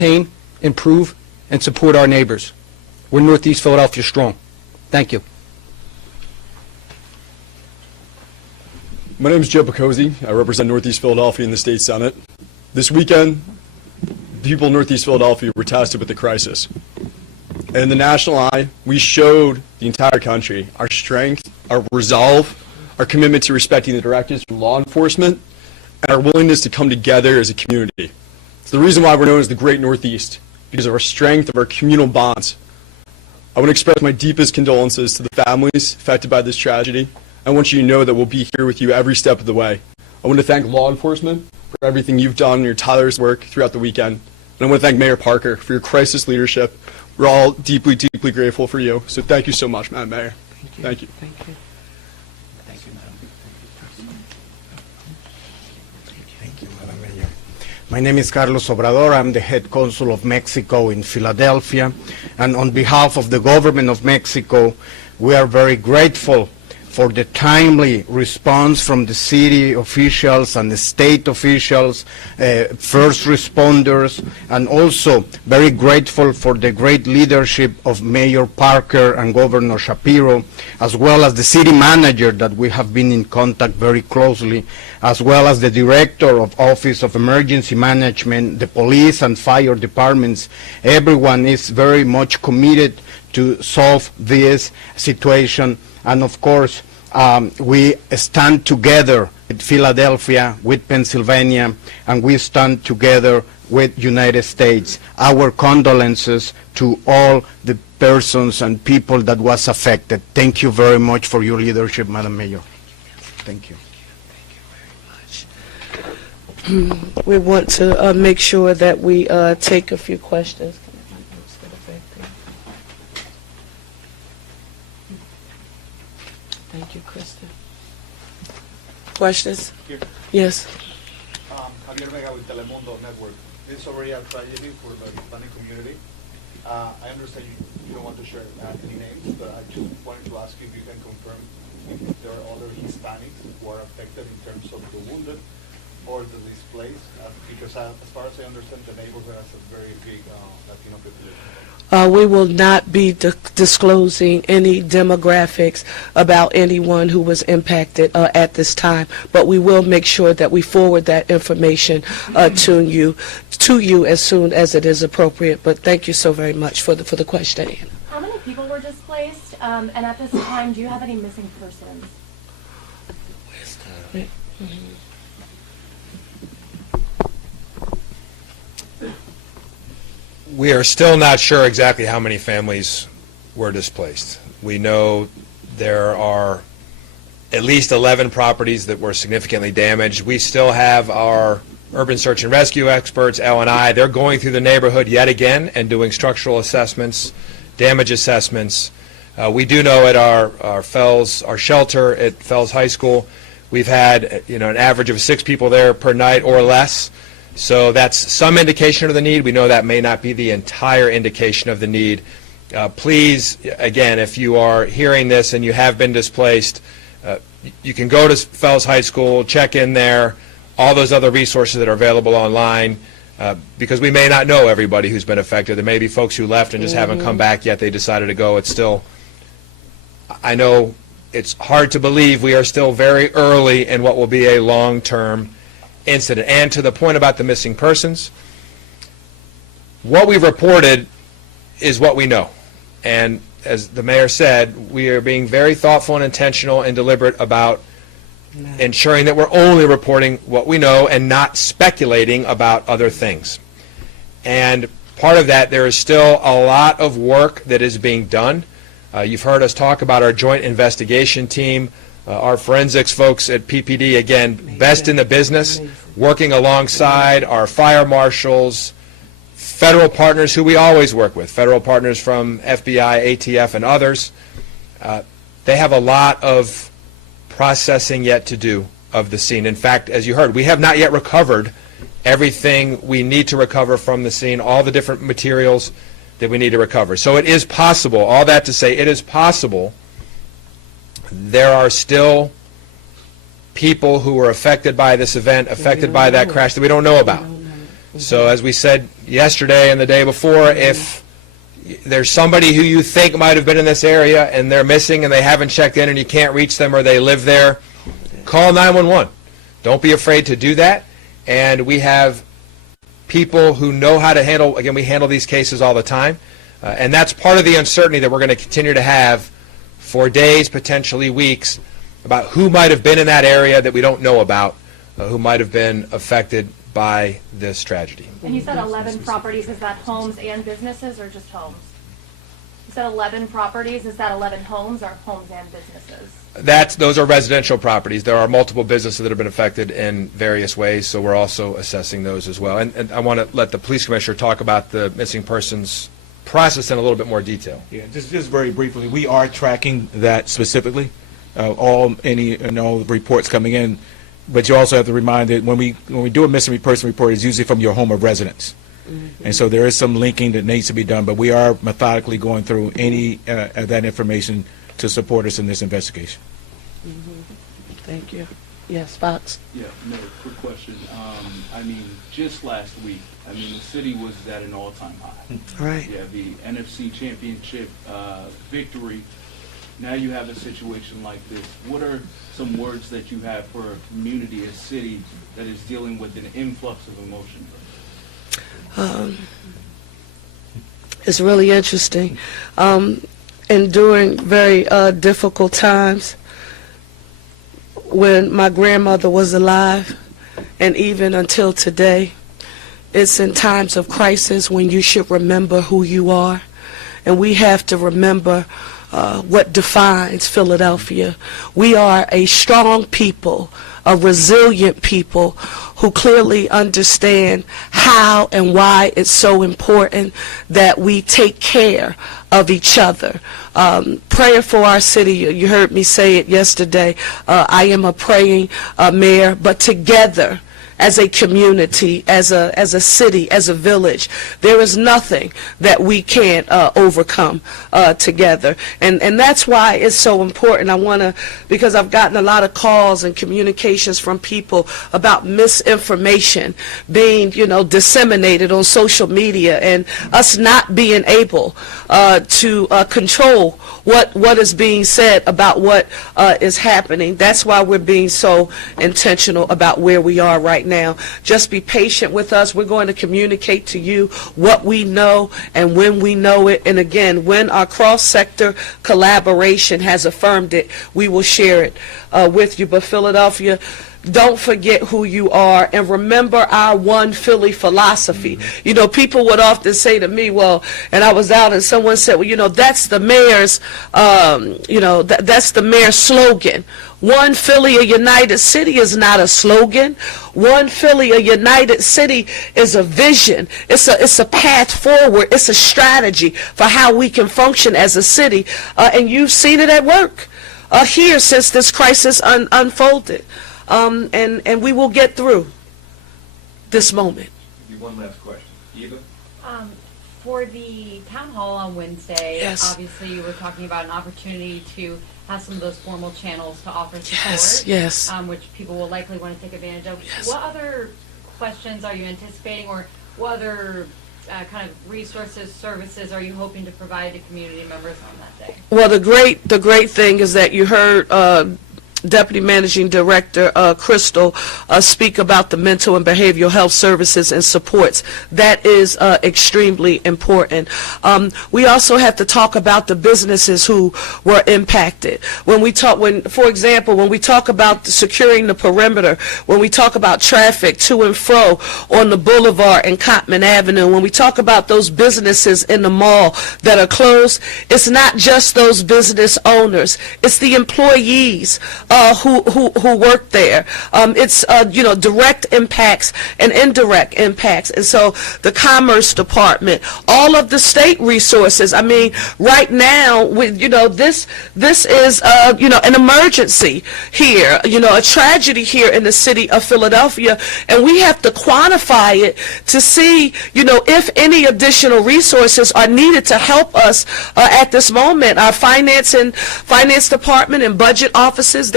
maintain, improve, and support our neighbors. We're Northeast Philadelphia strong. Thank you. My name is Joe Picozzi. I represent Northeast Philadelphia in the State Senate. This weekend, people in Northeast Philadelphia were tested with the crisis. And in the national eye, we showed the entire country our strength, our resolve, our commitment to respecting the directives from law enforcement, and our willingness to come together as a community. It's the reason why we're known as the Great Northeast, because of our strength of our communal bonds. I want to express my deepest condolences to the families affected by this tragedy. I want you to know that we'll be here with you every step of the way. I want to thank law enforcement for everything you've done and your tireless work throughout the weekend. And I want to thank Mayor Parker for your crisis leadership. We're all deeply, deeply grateful for you. So thank you so much, Madam Mayor. Thank you. Thank you. Thank you, Madam. Thank you, Madam Mayor. My name is Carlos Obrador. I'm the head consul of Mexico in Philadelphia. And on behalf of the government of Mexico, we are very grateful for the timely response from the city officials and the state officials, first responders, and also very grateful for the great leadership of Mayor Parker and Governor Shapiro, as well as the city manager that we have been in contact very closely, as well as the director of Office of Emergency Management, the police and fire departments. Everyone is very much committed to solve this situation. And of course, we stand together with Philadelphia, with Pennsylvania, and we stand together with United States. Our condolences to all the persons and people that was affected. Thank you very much for your leadership, Madam Mayor. Thank you. We want to make sure that we take a few questions. Thank you, Kristen. Questions? Here. Yes. Javier Vega with Telemundo Network. This is already a tragedy for the Hispanic community. I understand you don't want to share any names, but I just wanted to ask you if you can confirm if there are other Hispanics who are affected in terms of the wounded or the displaced, because as far as I understand, the neighborhood has a very big Latino population. We will not be disclosing any demographics about anyone who was impacted at this time, but we will make sure that we forward that information to you as soon as it is appropriate. But thank you so very much for the question, Anna. How many people were displaced? And at this time, do you have any missing persons? We are still not sure exactly how many families were displaced. We know there are at least 11 properties that were significantly damaged. We still have our urban search and rescue experts, L&I. They're going through the neighborhood yet again and doing structural assessments, damage assessments. We do know at our shelter at Fells High School, we've had an average of 6 people there per night or less. So that's some indication of the need. We know that may not be the entire indication of the need. Please, again, if you are hearing this and you have been displaced, you can go to Fells High School, check in there, all those other resources that are available online, because we may not know everybody who's been affected. There may be folks who left and just haven't come back yet. They decided to go. It's still, I know it's hard to believe we are still very early in what will be a long-term incident. And to the point about the missing persons, what we've reported is what we know. And as the mayor said, we are being very thoughtful and intentional and deliberate about ensuring that we're only reporting what we know and not speculating about other things. And part of that, there is still a lot of work that is being done. You've heard us talk about our joint investigation team. Our forensics folks at PPD, again, best in the business, working alongside our fire marshals, federal partners who we always work with, federal partners from FBI, ATF, and others. They have a lot of processing yet to do of the scene. In fact, as you heard, we have not yet recovered everything we need to recover from the scene, all the different materials that we need to recover. So it is possible, all that to say, it is possible there are still people who were affected by this event, affected by that crash that we don't know about. So as we said yesterday and the day before, if there's somebody who you think might have been in this area and they're missing and they haven't checked in and you can't reach them or they live there, call 911. Don't be afraid to do that. And we have people who know how to handle, again, we handle these cases all the time. And that's part of the uncertainty that we're going to continue to have for days, potentially weeks, about who might have been in that area that we don't know about, who might have been affected by this tragedy. And you said 11 properties. Is that homes and businesses or just homes? You said 11 properties. Is that 11 homes or homes and businesses? Those are residential properties. There are multiple businesses that have been affected in various ways, so we're also assessing those as well. And I want to let the police commissioner talk about the missing persons process in a little bit more detail. Yeah, just very briefly, we are tracking that specifically. All reports coming in, but you also have to remind that when we do a missing person report, it's usually from your home of residence. And so there is some linking that needs to be done, but we are methodically going through any of that information to support us in this investigation. Thank you. Yes, Fox? Yeah, no, quick question. I mean, just last week, I mean, the city was at an all-time high. Right. Yeah, the NFC Championship victory. Now you have a situation like this. What are some words that you have for a community, a city that is dealing with an influx of emotion? It's really interesting. And during very difficult times, when my grandmother was alive, and even until today, it's in times of crisis when you should remember who you are. And we have to remember what defines Philadelphia. We are a strong people, a resilient people who clearly understand how and why it's so important that we take care of each other. Prayer for our city. You heard me say it yesterday. I am a praying mayor, but together, as a community, as a city, as a village, there is nothing that we can't overcome together. And that's why it's so important. I want to, because I've gotten a lot of calls and communications from people about misinformation being, disseminated on social media and us not being able to control what is being said about what is happening. That's why we're being so intentional about where we are right now. Just be patient with us. We're going to communicate to you what we know and when we know it. And again, when our cross-sector collaboration has affirmed it, we will share it with you. But Philadelphia, don't forget who you are, and remember our one Philly philosophy. People would often say to me, well, and I was out and someone said, well, that's the mayor's, that's the mayor's slogan. One Philly, a united city is not a slogan. One Philly, a united city is a vision. It's a path forward. It's a strategy for how we can function as a city. And you've seen it at work here since this crisis unfolded. And we will get through this moment. One last question. Eva? For the town hall on Wednesday, Yes. obviously you were talking about an opportunity to have some of those formal channels to offer support, Yes. which people will likely want to take advantage of. Yes. What other questions are you anticipating, or what other kind of resources, services are you hoping to provide to community members on that day? Well, the great thing is that you heard Deputy Managing Director Crystal speak about the mental and behavioral health services and supports. That is extremely important. We also have to talk about the businesses who were impacted. For example, when we talk about securing the perimeter, when we talk about traffic to and fro on the boulevard and Cottman Avenue, when we talk about those businesses in the mall that are closed, it's not just those business owners. It's the employees who work there. It's direct impacts and indirect impacts. And so the Commerce Department, all of the state resources. I mean, right now, this is an emergency here. A tragedy here in the city of Philadelphia, and we have to quantify it to see if any additional resources are needed to help us at this moment. Our finance department and budget offices,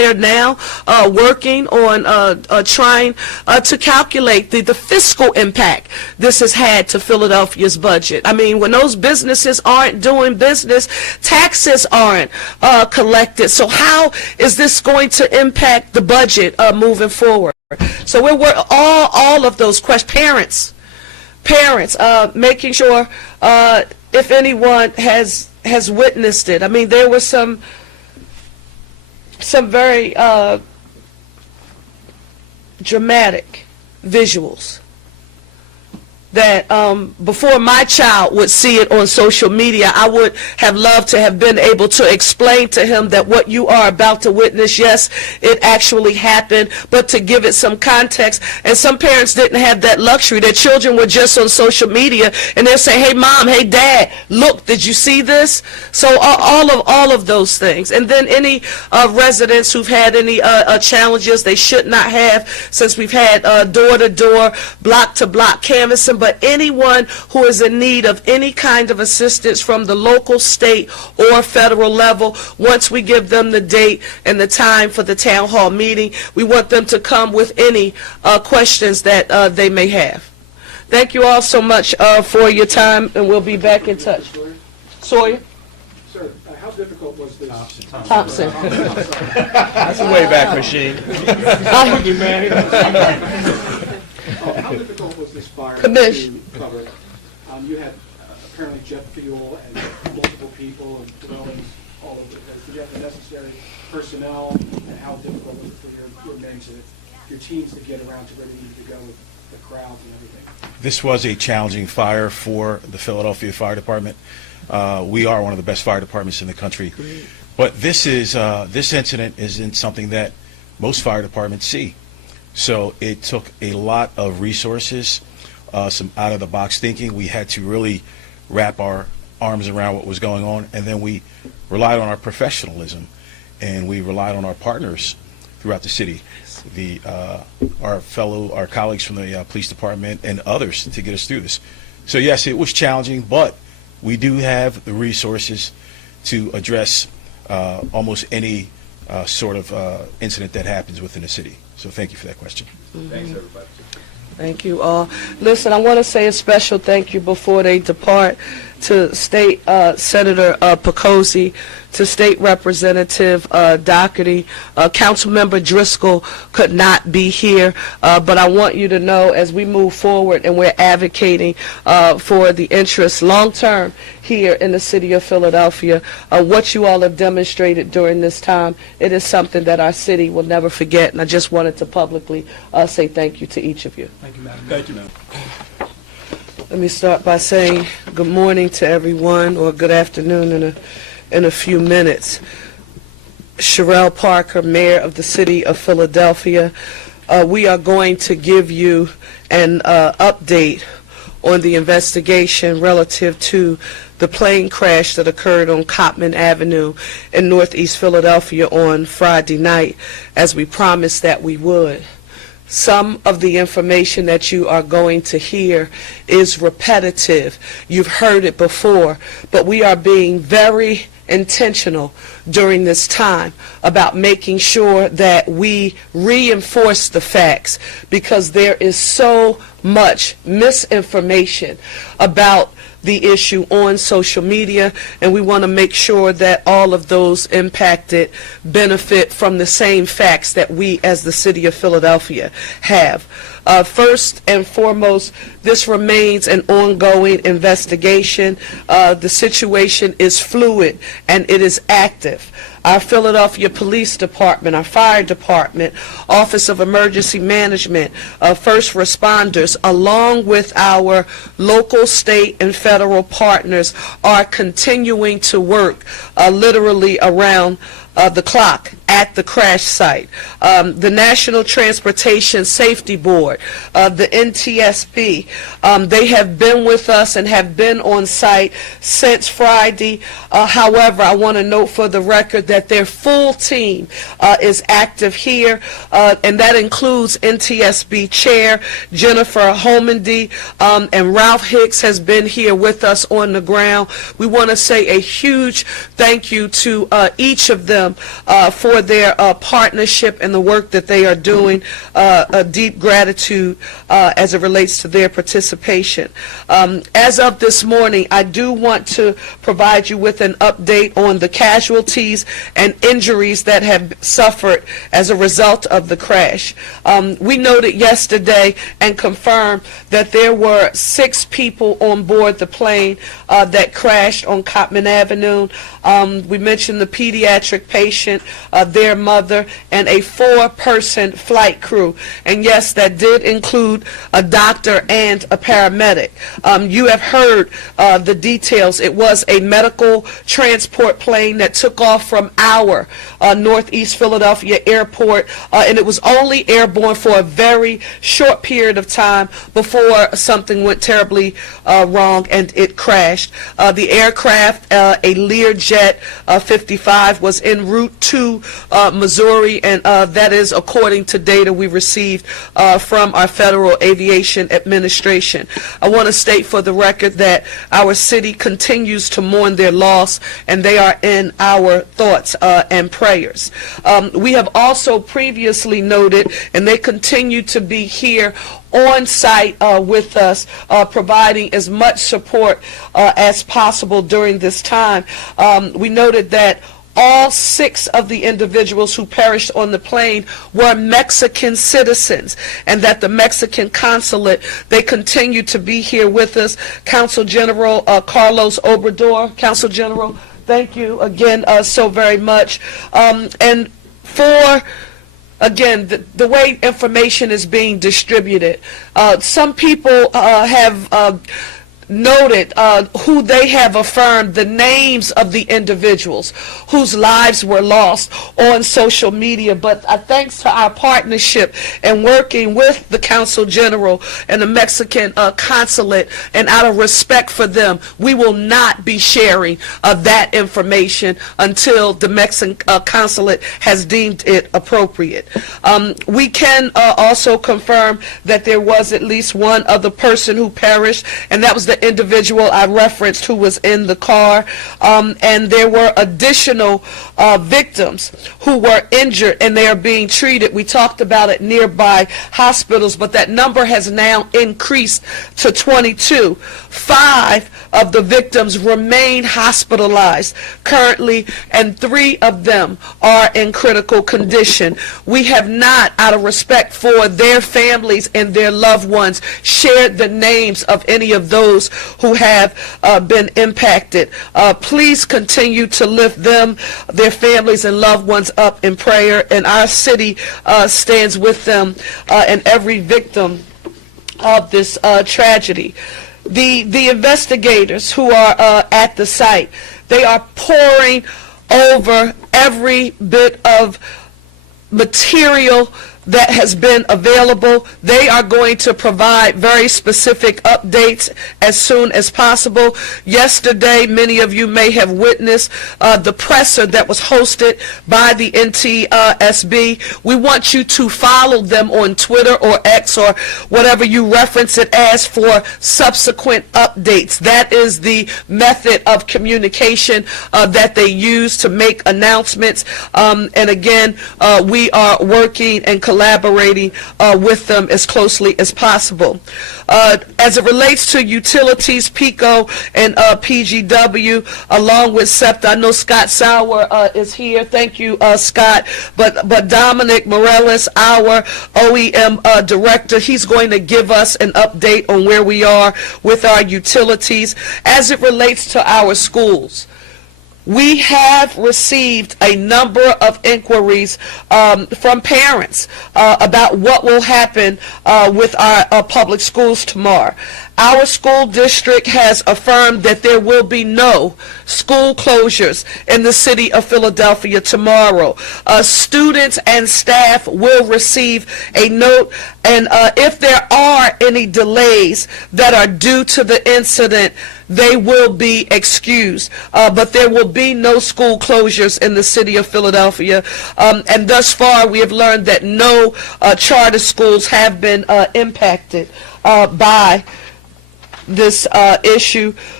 there now working on trying to calculate the fiscal impact this has had to Philadelphia's budget. I mean, when those businesses aren't doing business, taxes aren't collected. So how is this going to impact the budget moving forward? So we're all of those questions. Parents, making sure if anyone has witnessed it. I mean, there were some very dramatic visuals that before my child would see it on social media, I would have loved to have been able to explain to him that what you are about to witness, yes, it actually happened, but to give it some context. And some parents didn't have that luxury. Their children were just on social media, and they'll say, hey, Mom, hey, Dad, look, did you see this? So all of those things. And then any residents who've had any challenges they should not have, since we've had door-to-door, block-to-block canvassing. But anyone who is in need of any kind of assistance from the local, state, or federal level, once we give them the date and the time for the town hall meeting, we want them to come with any questions that they may have. Thank you all so much for your time, and we'll be back in touch. Sawyer? Sir, how difficult was this? Thompson. That's a Wayback Machine. How difficult was this fire Commish. to cover? You had apparently jet fuel and multiple people and dwellings all over the place. Did you have the necessary personnel, and how difficult was it for your men your teams to get around to where they needed to go with the crowds and everything? This was a challenging fire for the Philadelphia Fire Department. We are one of the best fire departments in the country. But this incident isn't something that most fire departments see. So it took a lot of resources, some out-of-the-box thinking. We had to really wrap our arms around what was going on, and then we relied on our professionalism, and we relied on our partners throughout the city, our colleagues from the police department and others to get us through this. So yes, it was challenging, but we do have the resources to address almost any sort of incident that happens within a city. So thank you for that question. Thanks, everybody. Thank you all. Listen, I want to say a special thank you before they depart to State Senator Pecosi, to State Representative Doherty. Councilmember Driscoll could not be here, but I want you to know, as we move forward and we're advocating for the interests long-term here in the city of Philadelphia, what you all have demonstrated during this time, it is something that our city will never forget, and I just wanted to publicly say thank you to each of you. Thank you, Madam. Thank you, Madam. Let me start by saying good morning to everyone, or good afternoon in a few minutes. Sherelle Parker, Mayor of the City of Philadelphia. We are going to give you an update on the investigation relative to the plane crash that occurred on Cottman Avenue in Northeast Philadelphia on Friday night, as we promised that we would. Some of the information that you are going to hear is repetitive. You've heard it before, but we are being very intentional during this time about making sure that we reinforce the facts, because there is so much misinformation about the issue on social media, and we want to make sure that all of those impacted benefit from the same facts that we as the city of Philadelphia have. First and foremost, this remains an ongoing investigation. The situation is fluid and it is active. Our Philadelphia Police Department, our Fire Department, Office of Emergency Management, first responders, along with our local, state, and federal partners, are continuing to work literally around the clock at the crash site. The National Transportation Safety Board, the NTSB, they have been with us and have been on site since Friday. However, I want to note for the record that their full team is active here, and that includes NTSB Chair Jennifer Homendy, and Ralph Hicks has been here with us on the ground. We want to say a huge thank you to each of them them for their partnership and the work that they are doing. A deep gratitude as it relates to their participation. As of this morning, I do want to provide you with an update on the casualties and injuries that have suffered as a result of the crash. We noted yesterday and confirmed that there were 6 people on board the plane that crashed on Cottman Avenue. We mentioned the pediatric patient, their mother, and a 4-person flight crew. And yes, that did include a doctor and a paramedic. You have heard the details. It was a medical transport plane that took off from our Northeast Philadelphia airport, and it was only airborne for a very short period of time before something went terribly wrong and it crashed. The aircraft, a Learjet 55, was en route to Missouri, and that is according to data we received from our Federal Aviation Administration. I want to state for the record that our city continues to mourn their loss, and they are in our thoughts and prayers. We have also previously noted, and they continue to be here on site with us, providing as much support as possible during this time. We noted that all 6 of the individuals who perished on the plane were Mexican citizens, and that the Mexican consulate, they continue to be here with us. Consul General Carlos Obrador. Consul General, thank you again so very much. And for again, the way information is being distributed, some people have noted who they have affirmed the names of the individuals whose lives were lost on social media, but thanks to our partnership and working with the Consul General and the Mexican consulate, and out of respect for them, we will not be sharing that information until the Mexican consulate has deemed it appropriate. We can also confirm that there was at least one other person who perished, and that was the individual I referenced who was in the car, and there were additional victims who were injured, and they are being treated. We talked about it nearby hospitals, but that number has now increased to 22. 5 of the victims remain hospitalized currently, and 3 of them are in critical condition. We have not, out of respect for their families and their loved ones, shared the names of any of those who have been impacted. Please continue to lift them, their families and loved ones up in prayer, and our city stands with them and every victim of this tragedy. The investigators who are at the site, they are poring over every bit of material that has been available. They are going to provide very specific updates as soon as possible. Yesterday, many of you may have witnessed the presser that was hosted by the NTSB. We want you to follow them on Twitter or X or whatever you reference it as for subsequent updates. That is the method of communication that they use to make announcements. And again, we are working and collaborating with them as closely as possible. As it relates to utilities, PICO and PGW, along with SEPTA, I know Scott Sauer is here. Thank you, Scott. But Dominic Morales, our OEM director, he's going to give us an update on where we are with our utilities. As it relates to our schools, we have received a number of inquiries from parents about what will happen with our public schools tomorrow. Our school district has affirmed that there will be no school closures in the city of Philadelphia tomorrow. Students and staff will receive a note, and if there are any delays that are due to the incident, they will be excused. But there will be no school closures in the city of Philadelphia. And thus far, we have learned that no charter schools have been impacted by this issue.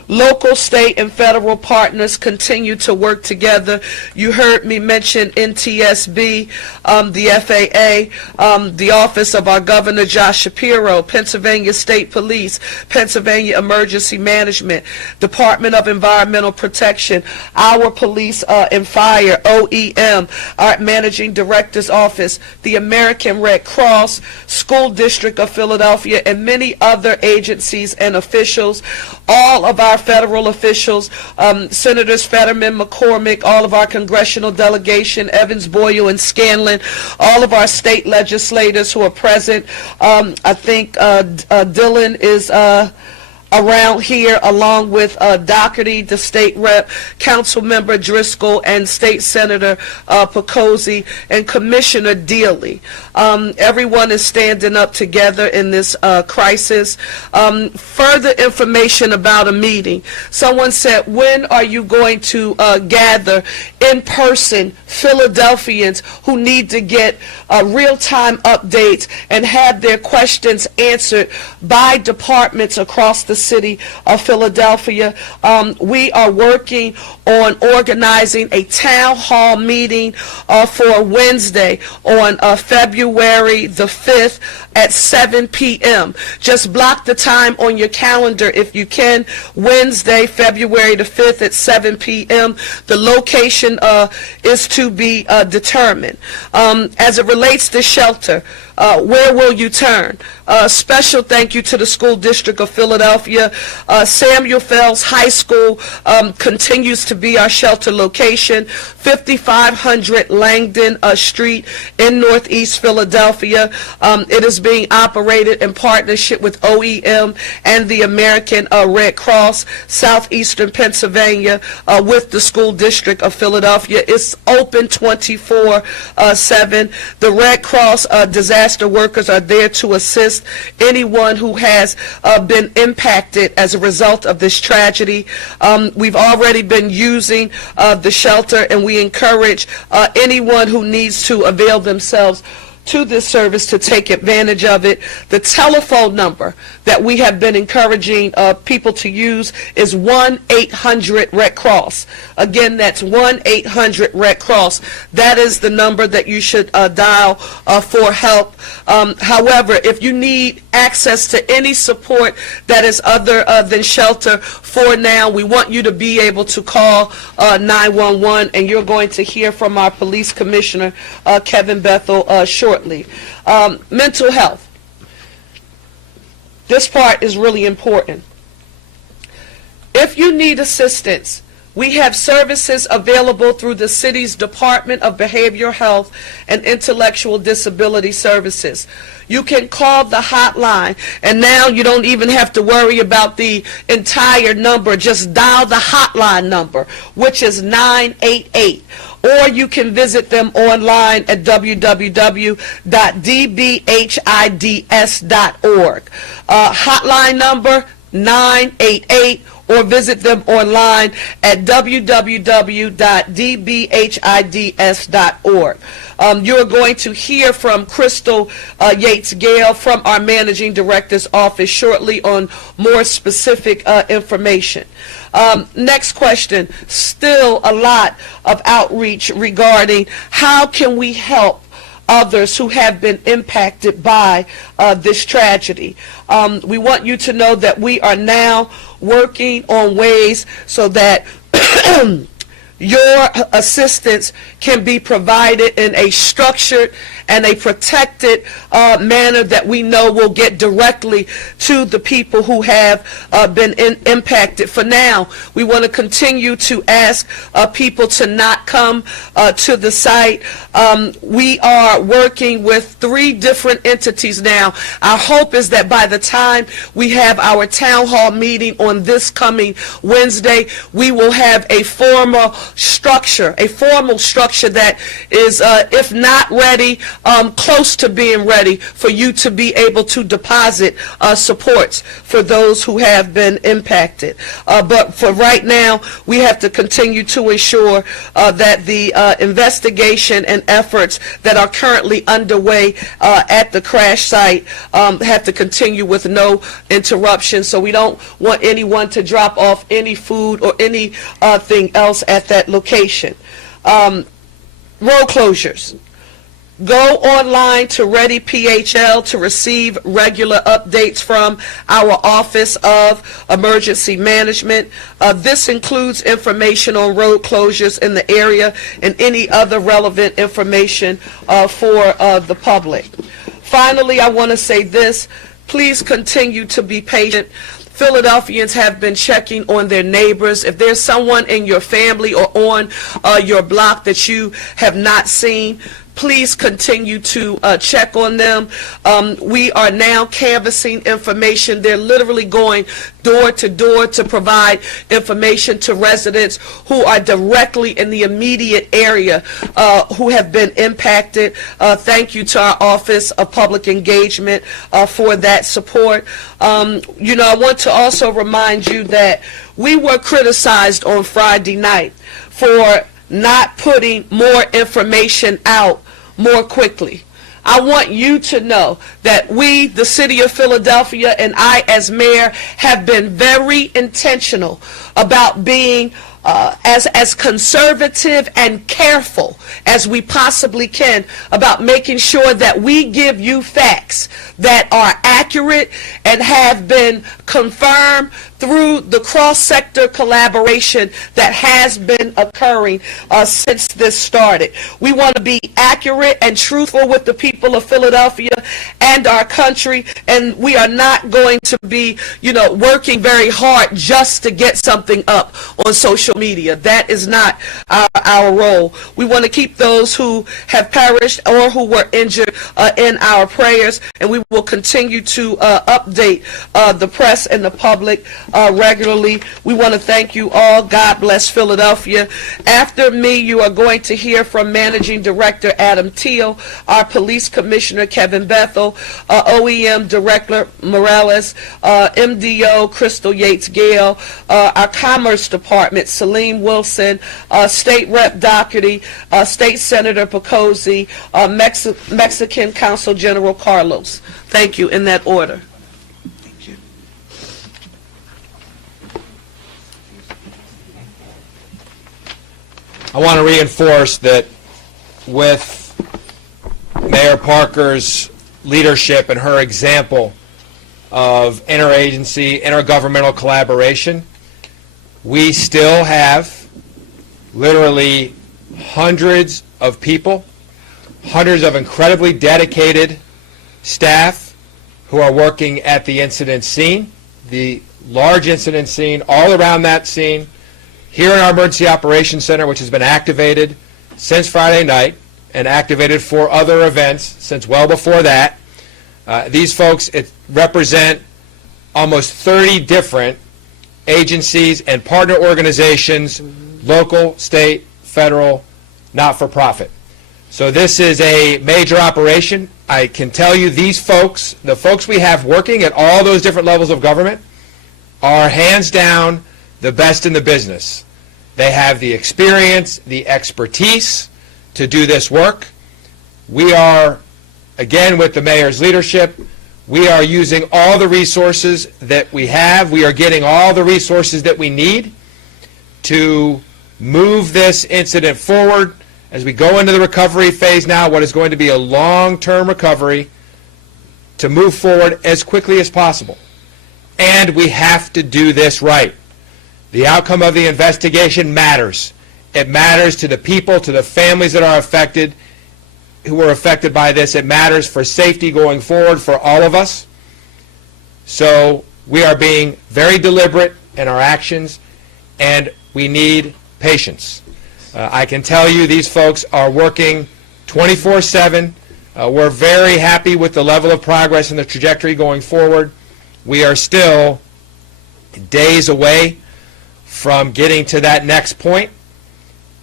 Local, state, and federal partners continue to work together. You heard me mention NTSB, the FAA, the Office of our Governor Josh Shapiro, Pennsylvania State Police, Pennsylvania Emergency Management, Department of Environmental Protection, our Police and Fire, OEM, our Managing Director's Office, the American Red Cross, School District of Philadelphia, and many other agencies and officials. All of our federal officials, Senators Fetterman, McCormick, all of our congressional delegation, Evans, Boyle, and Scanlon, all of our state legislators who are present. I think Dylan is around here, along with Doherty, the state rep, council member Driscoll, and state senator Picozzi, and Commissioner Dealey. Everyone is standing up together in this crisis. Further information about a meeting. Someone said, when are you going to gather in person Philadelphians who need to get real-time updates and have their questions answered by departments across the city of Philadelphia? We are working on organizing a town hall meeting for Wednesday on February the 5th at 7 p.m. Just block the time on your calendar if you can. Wednesday, February the 5th at 7 p.m. The location is to be determined. As it relates to shelter, where will you turn? Special thank you to the School District of Philadelphia. Samuel Fells High School continues to be our shelter location. 5500 Langdon Street in Northeast Philadelphia. It is being operated in partnership with OEM and the American Red Cross, Southeastern Pennsylvania, with the School District of Philadelphia. It's open 24/7. The Red Cross disaster workers are there to assist anyone who has been impacted as a result of this tragedy. We've already been using the shelter, and we encourage anyone who needs to avail themselves to this service to take advantage of it. The telephone number that we have been encouraging people to use is 1-800-RED-CROSS. Again, that's 1-800-RED-CROSS. That is the number that you should dial for help. However, if you need access to any support that is other than shelter for now, we want you to be able to call 911, and you're going to hear from our police commissioner, Kevin Bethel, shortly. Mental health. This part is really important. If you need assistance, we have services available through the city's Department of Behavioral Health and Intellectual Disability Services. You can call the hotline, and now you don't even have to worry about the entire number. Just dial the hotline number, which is 988. Or you can visit them online at www.dbhids.org. Hotline number 988, or visit them online at www.dbhids.org. You're going to hear from Crystal Yates-Gale from our Managing Director's office shortly on more specific information. Next question, still a lot of outreach regarding how can we help others who have been impacted by this tragedy. We want you to know that we are now working on ways so that your assistance can be provided in a structured and a protected manner that we know will get directly to the people who have been impacted. For now, we want to continue to ask people to not come to the site. We are working with 3 different entities now. Our hope is that by the time we have our town hall meeting on this coming Wednesday, we will have a formal structure structure that is, if not ready, close to being ready for you to be able to deposit supports for those who have been impacted. But for right now, we have to continue to ensure that the investigation and efforts that are currently underway at the crash site have to continue with no interruption. So we don't want anyone to drop off any food or anything else at that location. Road closures. Go online to Ready PHL to receive regular updates from our Office of Emergency Management. This includes information on road closures in the area and any other relevant information for the public. Finally, I want to say this. Please continue to be patient. Philadelphians have been checking on their neighbors. If there's someone in your family or on your block that you have not seen, please continue to check on them. We are now canvassing information. They're literally going door to door to provide information to residents who are directly in the immediate area who have been impacted. Thank you to our Office of Public Engagement for that support. You know, I want to also remind you that we were criticized on Friday night for not putting more information out more quickly. I want you to know that we, the City of Philadelphia, and I as mayor have been very intentional about being as conservative and careful as we possibly can about making sure that we give you facts that are accurate and have been confirmed through the cross-sector collaboration that has been occurring since this started. We want to be accurate and truthful with the people of Philadelphia and our country, and we are not going to be, working very hard just to get something up on social media. That is not our role. We want to keep those who have perished or who were injured in our prayers, and we will continue to update the press and the public regularly. We want to thank you all. God bless Philadelphia. After me, you are going to hear from Managing Director Adam Teal, our Police Commissioner Kevin Bethel, OEM Director Morales, MDO Crystal Yates Gale, our Commerce Department Salim Wilson, State Rep Doherty, State Senator Picozzi, Mexican Consul General Carlos. Thank you, in that order. I want to reinforce that with Mayor Parker's leadership and her example of interagency, intergovernmental collaboration, we still have literally hundreds of people, hundreds of incredibly dedicated staff who are working at the incident scene, the large incident scene, all around that scene, here in our Emergency Operations Center, which has been activated since Friday night and activated for other events since well before that. These folks represent almost 30 different agencies and partner organizations, local, state, federal, not-for-profit. So this is a major operation. I can tell you these folks, the folks we have working at all those different levels of government, are hands down the best in the business. They have the experience, the expertise to do this work. We are, again, with the mayor's leadership, we are using all the resources that we have. We are getting all the resources that we need to move this incident forward as we go into the recovery phase now, what is going to be a long-term recovery, to move forward as quickly as possible. And we have to do this right. The outcome of the investigation matters. It matters to the people, to the families that are affected, who were affected by this. It matters for safety going forward for all of us. So we are being very deliberate in our actions, and we need patience. I can tell you these folks are working 24/7. We're very happy with the level of progress and the trajectory going forward. We are still days away from getting to that next point,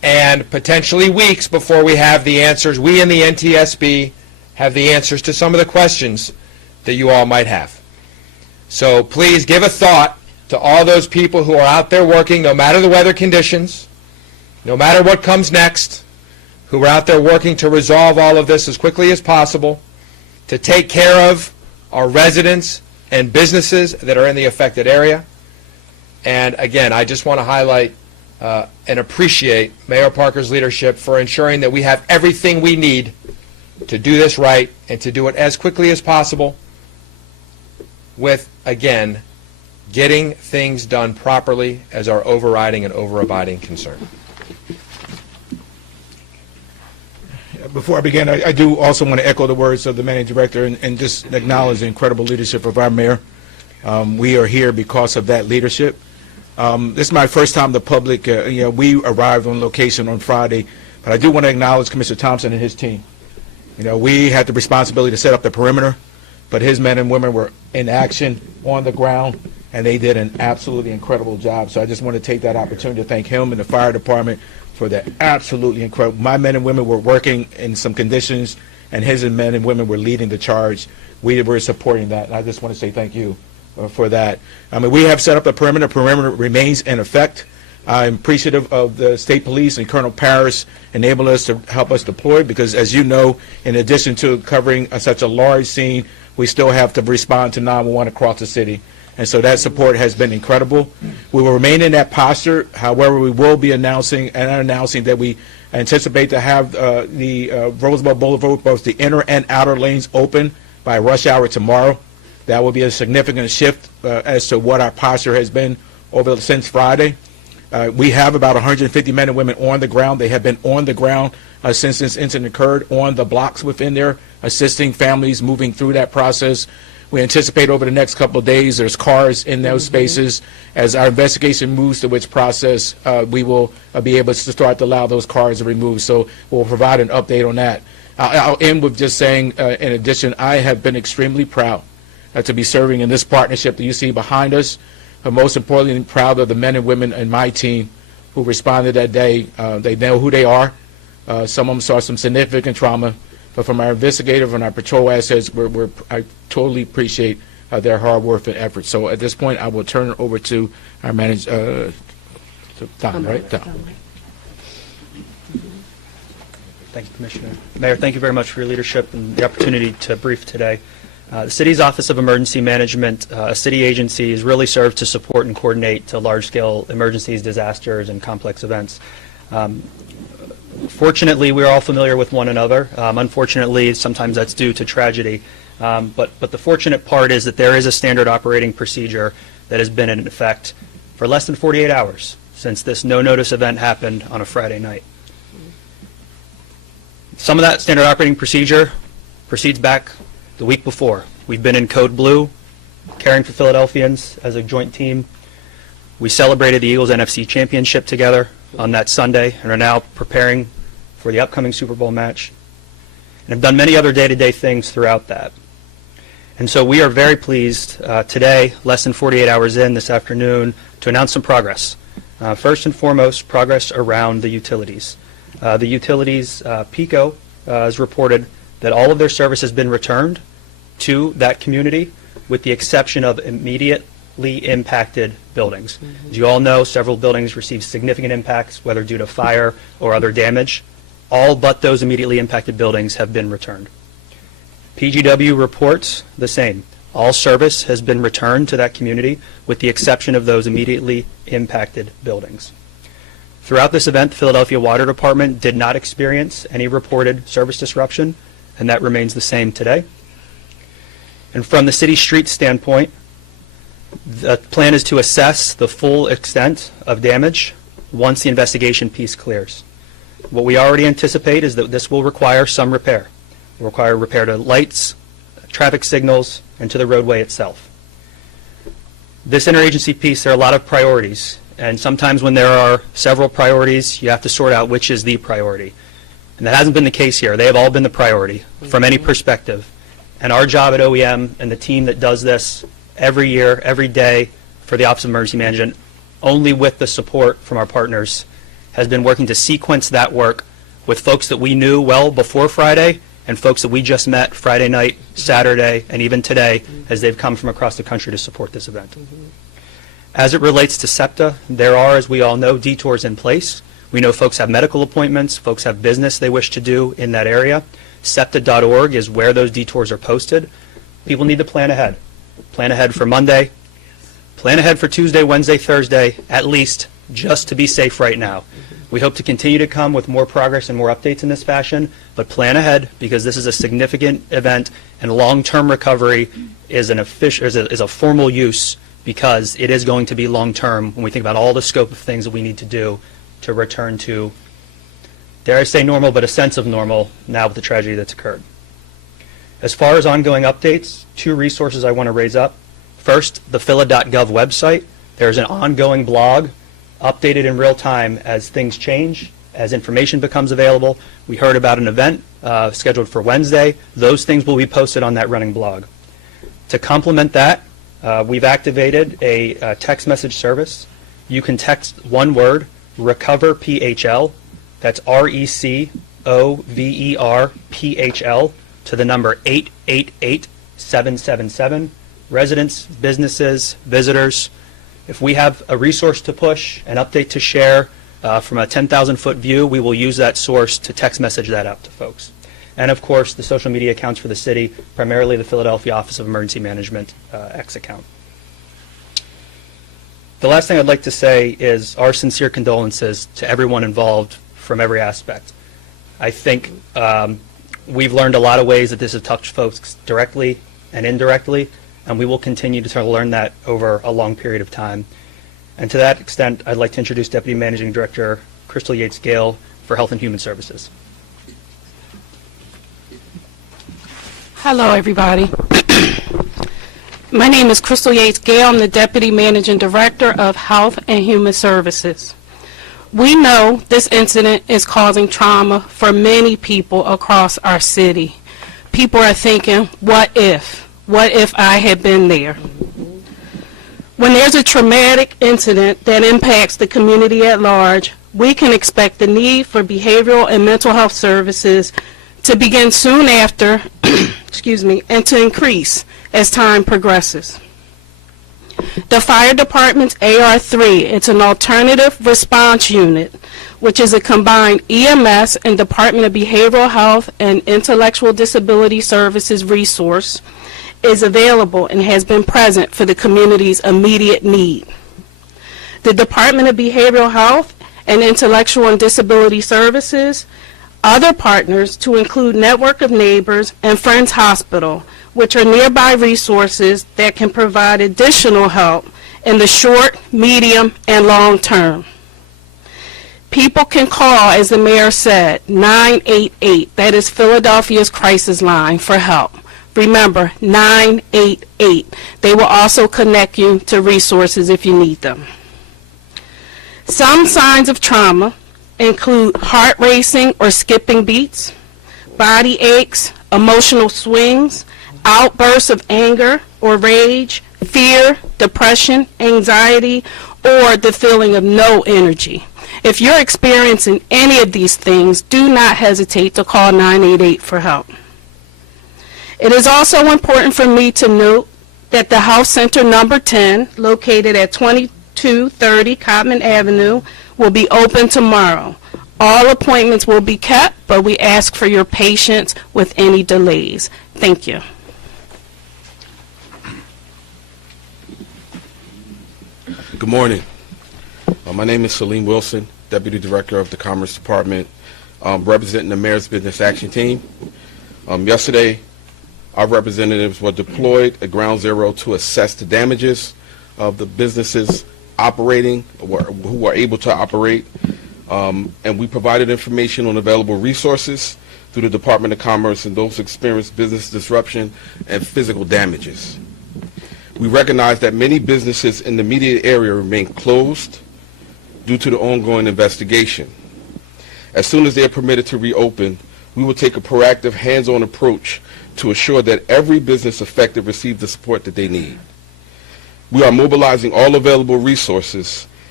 and potentially weeks before we have the answers. We in the NTSB have the answers to some of the questions that you all might have. So please give a thought to all those people who are out there working, no matter the weather conditions, no matter what comes next, who are out there working to resolve all of this as quickly as possible, to take care of our residents and businesses that are in the affected area. And again, I just want to highlight and appreciate Mayor Parker's leadership for ensuring that we have everything we need to do this right and to do it as quickly as possible with, again, getting things done properly as our overriding and overabiding concern. Before I begin, I do also want to echo the words of the managing director and just acknowledge the incredible leadership of our mayor. We are here because of that leadership. This is my first time the public, we arrived on location on Friday, but I do want to acknowledge Commissioner Thompson and his team. We had the responsibility to set up the perimeter, but his men and women were in action on the ground, and they did an absolutely incredible job. So I just want to take that opportunity to thank him and the fire department for that absolutely incredible. My men and women were working in some conditions, and his men and women were leading the charge. We were supporting that, and I just want to say thank you for that. I mean, we have set up a perimeter. The perimeter remains in effect. I'm appreciative of the state police and Colonel Parrish enabling us to help us deploy, because as you know, in addition to covering such a large scene, we still have to respond to 911 across the city. And so that support has been incredible. We will remain in that posture. However, we will be announcing that we anticipate to have the Roosevelt Boulevard, both the inner and outer lanes, open by rush hour tomorrow. That will be a significant shift as to what our posture has been since Friday. We have about 150 men and women on the ground. They have been on the ground since this incident occurred, on the blocks within there, assisting families moving through that process. We anticipate over the next couple of days there's cars in those spaces. As our investigation moves to which process, we will be able to start to allow those cars to be removed. So we'll provide an update on that. I'll end with just saying, in addition, I have been extremely proud to be serving in this partnership that you see behind us. But most importantly, I'm proud of the men and women in my team who responded that day. They know who they are. Some of them saw some significant trauma. But from our investigative and our patrol assets, I totally appreciate their hard work and effort. So at this point, I will turn it over to our manager, Tom, right? Tom. Thank you, Commissioner. Mayor, thank you very much for your leadership and the opportunity to brief today. The city's Office of Emergency Management, a city agency, is really served to support and coordinate to large-scale emergencies, disasters, and complex events. Fortunately, we're all familiar with one another. Unfortunately, sometimes that's due to tragedy. But the fortunate part is that there is a standard operating procedure that has been in effect for less than 48 hours since this no-notice event happened on a Friday night. Some of that standard operating procedure proceeds back the week before. We've been in Code Blue, caring for Philadelphians as a joint team. We celebrated the Eagles NFC championship together on that Sunday and are now preparing for the upcoming Super Bowl match and have done many other day-to-day things throughout that. And so we are very pleased today, less than 48 hours in this afternoon, to announce some progress. First and foremost, progress around the utilities. The utilities, PECO has reported that all of their service has been returned to that community with the exception of immediately impacted buildings. As you all know, several buildings received significant impacts, whether due to fire or other damage. All but those immediately impacted buildings have been returned. PGW reports the same. All service has been returned to that community with the exception of those immediately impacted buildings. Throughout this event, the Philadelphia Water Department did not experience any reported service disruption, and that remains the same today. And from the city street standpoint, the plan is to assess the full extent of damage once the investigation piece clears. What we already anticipate is that this will require some repair. It will require repair to lights, traffic signals, and to the roadway itself. This interagency piece, there are a lot of priorities, and sometimes when there are several priorities, you have to sort out which is the priority. And that hasn't been the case here. They have all been the priority from any perspective. And our job at OEM and the team that does this every year, every day for the Office of Emergency Management, only with the support from our partners, has been working to sequence that work with folks that we knew well before Friday and folks that we just met Friday night, Saturday, and even today as they've come from across the country to support this event. As it relates to SEPTA, there are, as we all know, detours in place. We know folks have medical appointments, folks have business they wish to do in that area. SEPTA.org is where those detours are posted. People need to plan ahead. Plan ahead for Monday, plan ahead for Tuesday, Wednesday, Thursday, at least, just to be safe right now. We hope to continue to come with more progress and more updates in this fashion, but plan ahead because this is a significant event and long-term recovery is a formal use because it is going to be long-term when we think about all the scope of things that we need to do to return to, dare I say normal, but a sense of normal now with the tragedy that's occurred. As far as ongoing updates, 2 resources I want to raise up. First, the phila.gov website. There's an ongoing blog updated in real time as things change, as information becomes available. We heard about an event scheduled for Wednesday. Those things will be posted on that running blog. To complement that, we've activated a text message service. You can text one word, Recover PHL, that's RECOVER-PHL, to the number 888-777. Residents, businesses, visitors, if we have a resource to push, an update to share from a 10,000-foot view, we will use that source to text message that out to folks. And of course, the social media accounts for the city, primarily the Philadelphia Office of Emergency Management X account. The last thing I'd like to say is our sincere condolences to everyone involved from every aspect. I think we've learned a lot of ways that this has touched folks directly and indirectly, and we will continue to learn that over a long period of time. And to that extent, I'd like to introduce Deputy Managing Director Crystal Yates-Gale for Health and Human Services. Hello, everybody. My name is Crystal Yates-Gale. I'm the Deputy Managing Director of Health and Human Services. We know this incident is causing trauma for many people across our city. People are thinking, what if? What if I had been there? When there's a traumatic incident that impacts the community at large, we can expect the need for behavioral and mental health services to begin soon after, excuse me, and to increase as time progresses. The fire department's AR3, it's an alternative response unit, which is a combined EMS and Department of Behavioral Health and Intellectual Disability Services resource, is available and has been present for the community's immediate need. The Department of Behavioral Health and Intellectual and Disability Services, other partners to include Network of Neighbors and Friends Hospital, which are nearby resources that can provide additional help in the short, medium, and long term. People can call, as the mayor said, 988. That is Philadelphia's crisis line for help. Remember, 988. They will also connect you to resources if you need them. Some signs of trauma include heart racing or skipping beats, body aches, emotional swings, outbursts of anger or rage, fear, depression, anxiety, or the feeling of no energy. If you're experiencing any of these things, do not hesitate to call 988 for help. It is also important for me to note that the Health Center number 10, located at 2230 Cotman Avenue, will be open tomorrow. All appointments will be kept, but we ask for your patience with any delays. Thank you. Good morning. My name is Salim Wilson, Deputy Director of the Commerce Department, representing the Mayor's Business Action Team. Yesterday, our representatives were deployed at Ground Zero to assess the damages of the businesses operating, who were able to operate, and we provided information on available resources through the Department of Commerce and those who experienced business disruption and physical damages. We recognize that many businesses in the immediate area remain closed due to the ongoing investigation. As soon as they are permitted to reopen, we will take a proactive, hands-on approach to assure that every business affected receives the support that they need. We are mobilizing all available resources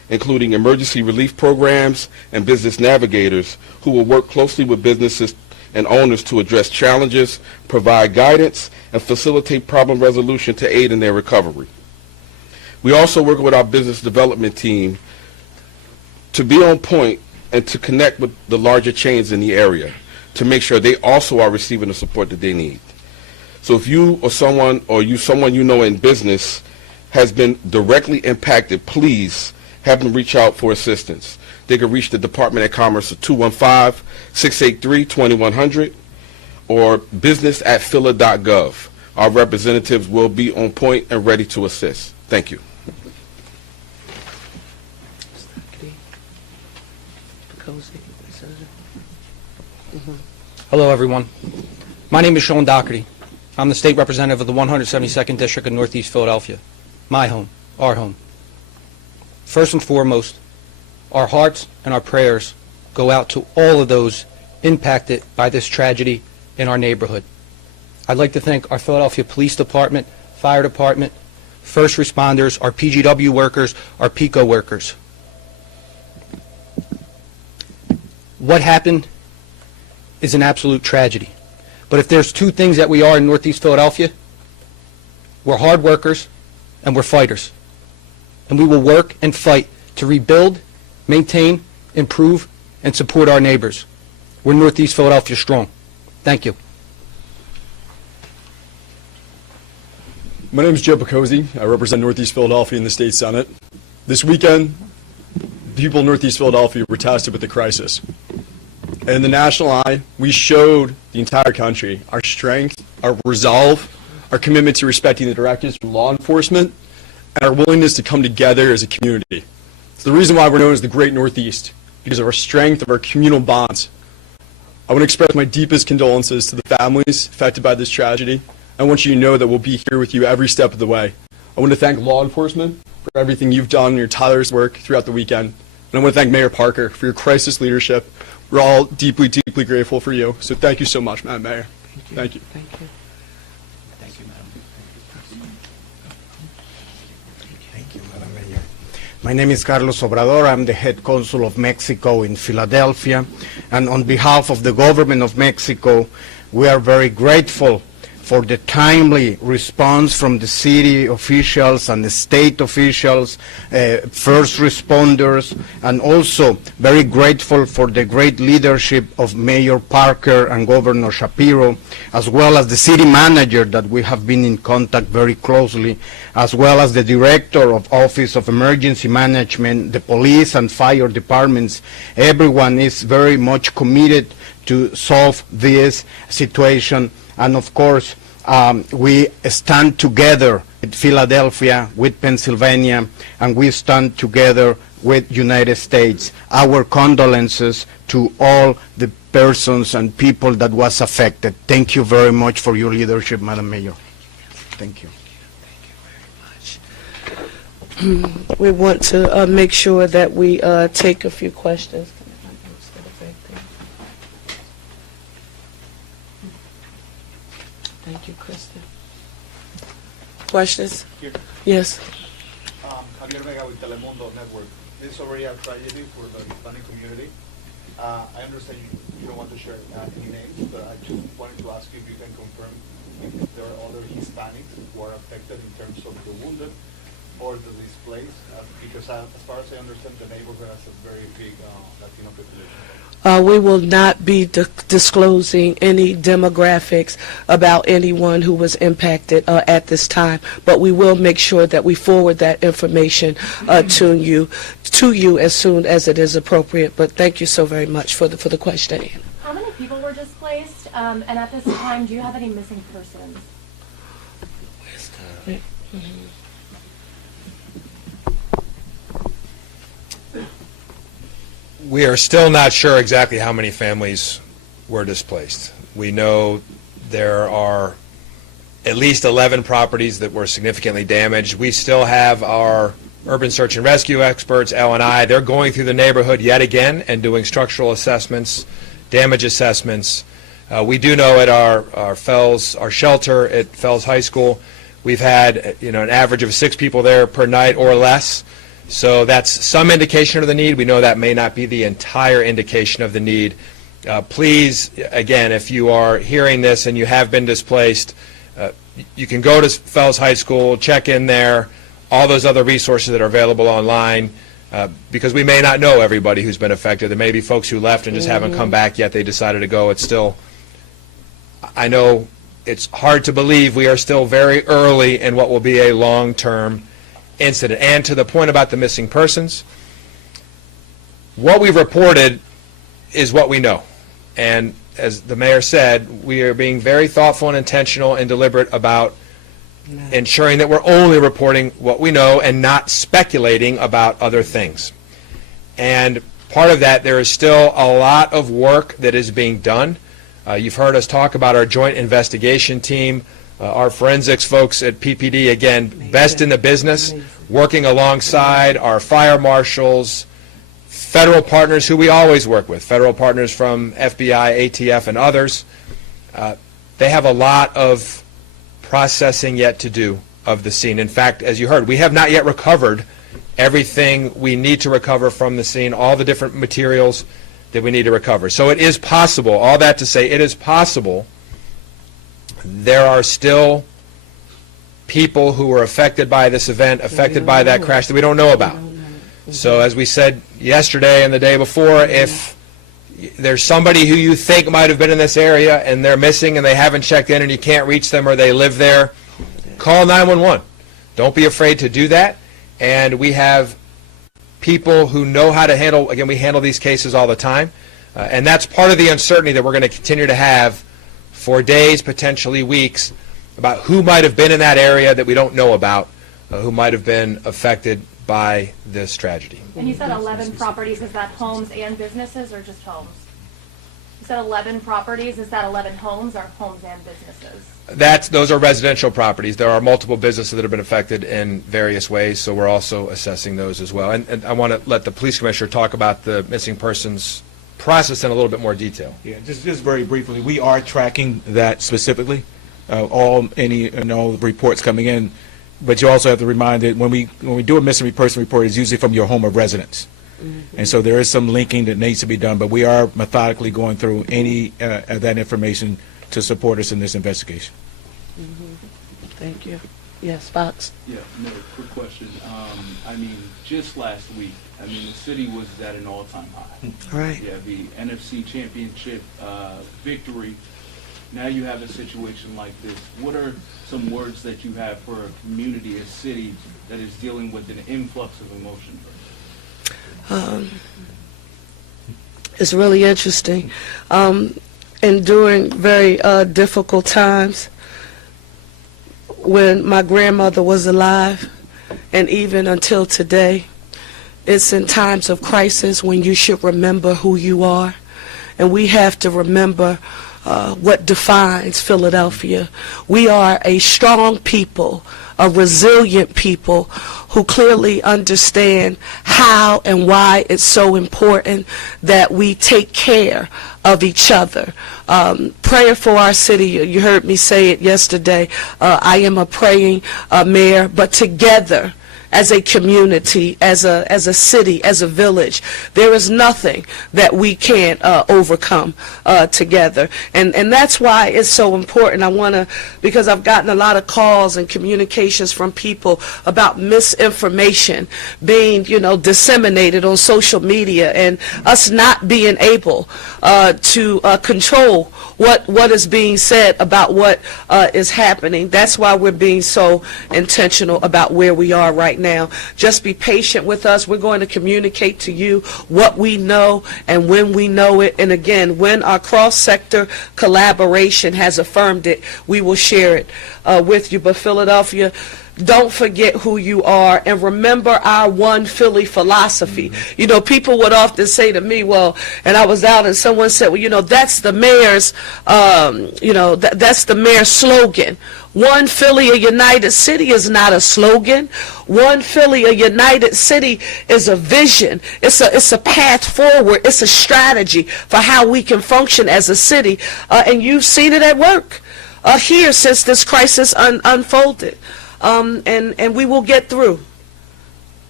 including emergency relief programs and business navigators who will work closely with businesses and owners to address challenges, provide guidance, and facilitate problem resolution to aid in their recovery. We also work with our business development team to be on point and to connect with the larger chains in the area to make sure they also are receiving the support that they need. So if you or someone you know in business has been directly impacted, please have them reach out for assistance. They can reach the Department of Commerce at 215-683-2100 or business@phila.gov. Our representatives will be on point and ready to assist. Thank you. Hello, everyone. My name is Sean Doherty. I'm the state representative of the 172nd District of Northeast Philadelphia. My home, our home. First and foremost, our hearts and our prayers go out to all of those impacted by this tragedy in our neighborhood. I'd like to thank our Philadelphia Police Department, Fire Department, first responders, our PGW workers, our PICO workers. What happened is an absolute tragedy. But if there's two things that we are in Northeast Philadelphia, we're hard workers and we're fighters. And we will work and fight to rebuild, maintain, improve, and support our neighbors. We're Northeast Philadelphia strong. Thank you. My name is Joe Picozzi. I represent Northeast Philadelphia in the State Senate. This weekend, people in Northeast Philadelphia were tasted with the crisis. And in the national eye, we showed the entire country our strength, our resolve, our commitment to respecting the directives from law enforcement, and our willingness to come together as a community. It's the reason why we're known as the Great Northeast, because of our strength, of our communal bonds. I want to express my deepest condolences to the families affected by this tragedy. I want you to know that we'll be here with you every step of the way. I want to thank law enforcement for everything you've done in your tireless work throughout the weekend. And I want to thank Mayor Parker for your crisis leadership. We're all deeply, deeply grateful for you. So thank you so much, Madam Mayor. Thank you. Thank you. Thank you, Madam Mayor. My name is Carlos Obrador. I'm the head consul of Mexico in Philadelphia. And on behalf of the government of Mexico, we are very grateful for the timely response from the city officials and the state officials, first responders, and also very grateful for the great leadership of Mayor Parker and Governor Shapiro, as well as the city manager that we have been in contact very closely, as well as the director of Office of Emergency Management, the police and fire departments. Everyone is very much committed to solve this situation. And of course, we stand together with Philadelphia, with Pennsylvania, and we stand together with United States. Our condolences to all the persons and people that was affected. Thank you very much for your leadership, Madam Mayor. Thank you. We want to make sure that we take a few questions. Thank you, Kristen. Questions? Here. Yes. Javier Vega with Telemundo Network. This is already a tragedy for the Hispanic community. I understand you don't want to share any names, but I just wanted to ask you if you can confirm if there are other Hispanics who are affected in terms of the wounded or the displaced, because as far as I understand, the neighborhood has a very big Latino population. We will not be disclosing any demographics about anyone who was impacted at this time, but we will make sure that we forward that information to you as soon as it is appropriate. But thank you so very much for the question. How many people were displaced? And at this time, do you have any missing persons? We are still not sure exactly how many families were displaced. We know there are at least 11 properties that were significantly damaged. We still have our urban search and rescue experts, L&I. They're going through the neighborhood yet again and doing structural assessments, damage assessments. We do know at our shelter at Fells High School, we've had an average of 6 people there per night or less. So that's some indication of the need. We know that may not be the entire indication of the need. Please, again, if you are hearing this and you have been displaced, you can go to Fells High School, check in there, all those other resources that are available online, because we may not know everybody who's been affected. There may be folks who left and just haven't come back yet. They decided to go. It's still, I know it's hard to believe we are still very early in what will be a long-term incident. And to the point about the missing persons, what we've reported is what we know. And as the mayor said, we are being very thoughtful and intentional and deliberate about ensuring that we're only reporting what we know and not speculating about other things. And part of that, there is still a lot of work that is being done. You've heard us talk about our joint investigation team, our forensics folks at PPD, again, best in the business, working alongside our fire marshals, federal partners who we always work with, federal partners from FBI, ATF, and others. They have a lot of processing yet to do of the scene. In fact, as you heard, we have not yet recovered everything we need to recover from the scene, all the different materials that we need to recover. So it is possible, all that to say, it is possible there are still people who were affected by this event, affected by that crash that we don't know about. So as we said yesterday and the day before, if there's somebody who you think might have been in this area and they're missing and they haven't checked in and you can't reach them or they live there, call 911. Don't be afraid to do that. And we have people who know how to handle, again, we handle these cases all the time. And that's part of the uncertainty that we're going to continue to have for days, potentially weeks, about who might have been in that area that we don't know about, who might have been affected by this tragedy. And you said 11 properties. Is that homes and businesses or just homes? You said 11 properties. Is that 11 homes or homes and businesses? Those are residential properties. There are multiple businesses that have been affected in various ways, so we're also assessing those as well. And I want to let the police commissioner talk about the missing persons process in a little bit more detail. Yeah, just very briefly, we are tracking that specifically. All reports coming in, but you also have to remind that when we do a missing person report, it's usually from your home of residence. And so there is some linking that needs to be done, but we are methodically going through any of that information to support us in this investigation. Thank you. Yes, Fox? Yeah, no, quick question. I mean, just last week, I mean, the city was at an all-time high. Right. Yeah, the NFC championship victory. Now you have a situation like this. What are some words that you have for a community, a city that is dealing with an influx of emotion? It's really interesting. And during very difficult times, when my grandmother was alive, and even until today, it's in times of crisis when you should remember who you are. And we have to remember what defines Philadelphia. We are a strong people, a resilient people who clearly understand how and why it's so important that we take care of each other. Prayer for our city. You heard me say it yesterday. I am a praying mayor, but together, as a community, as a city, as a village, there is nothing that we can't overcome together. And that's why it's so important. I want to, because I've gotten a lot of calls and communications from people about misinformation being, disseminated on social media and us not being able to control what is being said about what is happening. That's why we're being so intentional about where we are right now. Just be patient with us. We're going to communicate to you what we know and when we know it. And again, when our cross-sector collaboration has affirmed it, we will share it with you. But Philadelphia, don't forget who you are, and remember our one Philly philosophy. People would often say to me, well, and I was out and someone said, well, that's the mayor's, that's the mayor's slogan. One Philly, a united city is not a slogan. One Philly, a united city is a vision. It's a path forward. It's a strategy for how we can function as a city. And you've seen it at work here since this crisis unfolded. And we will get through.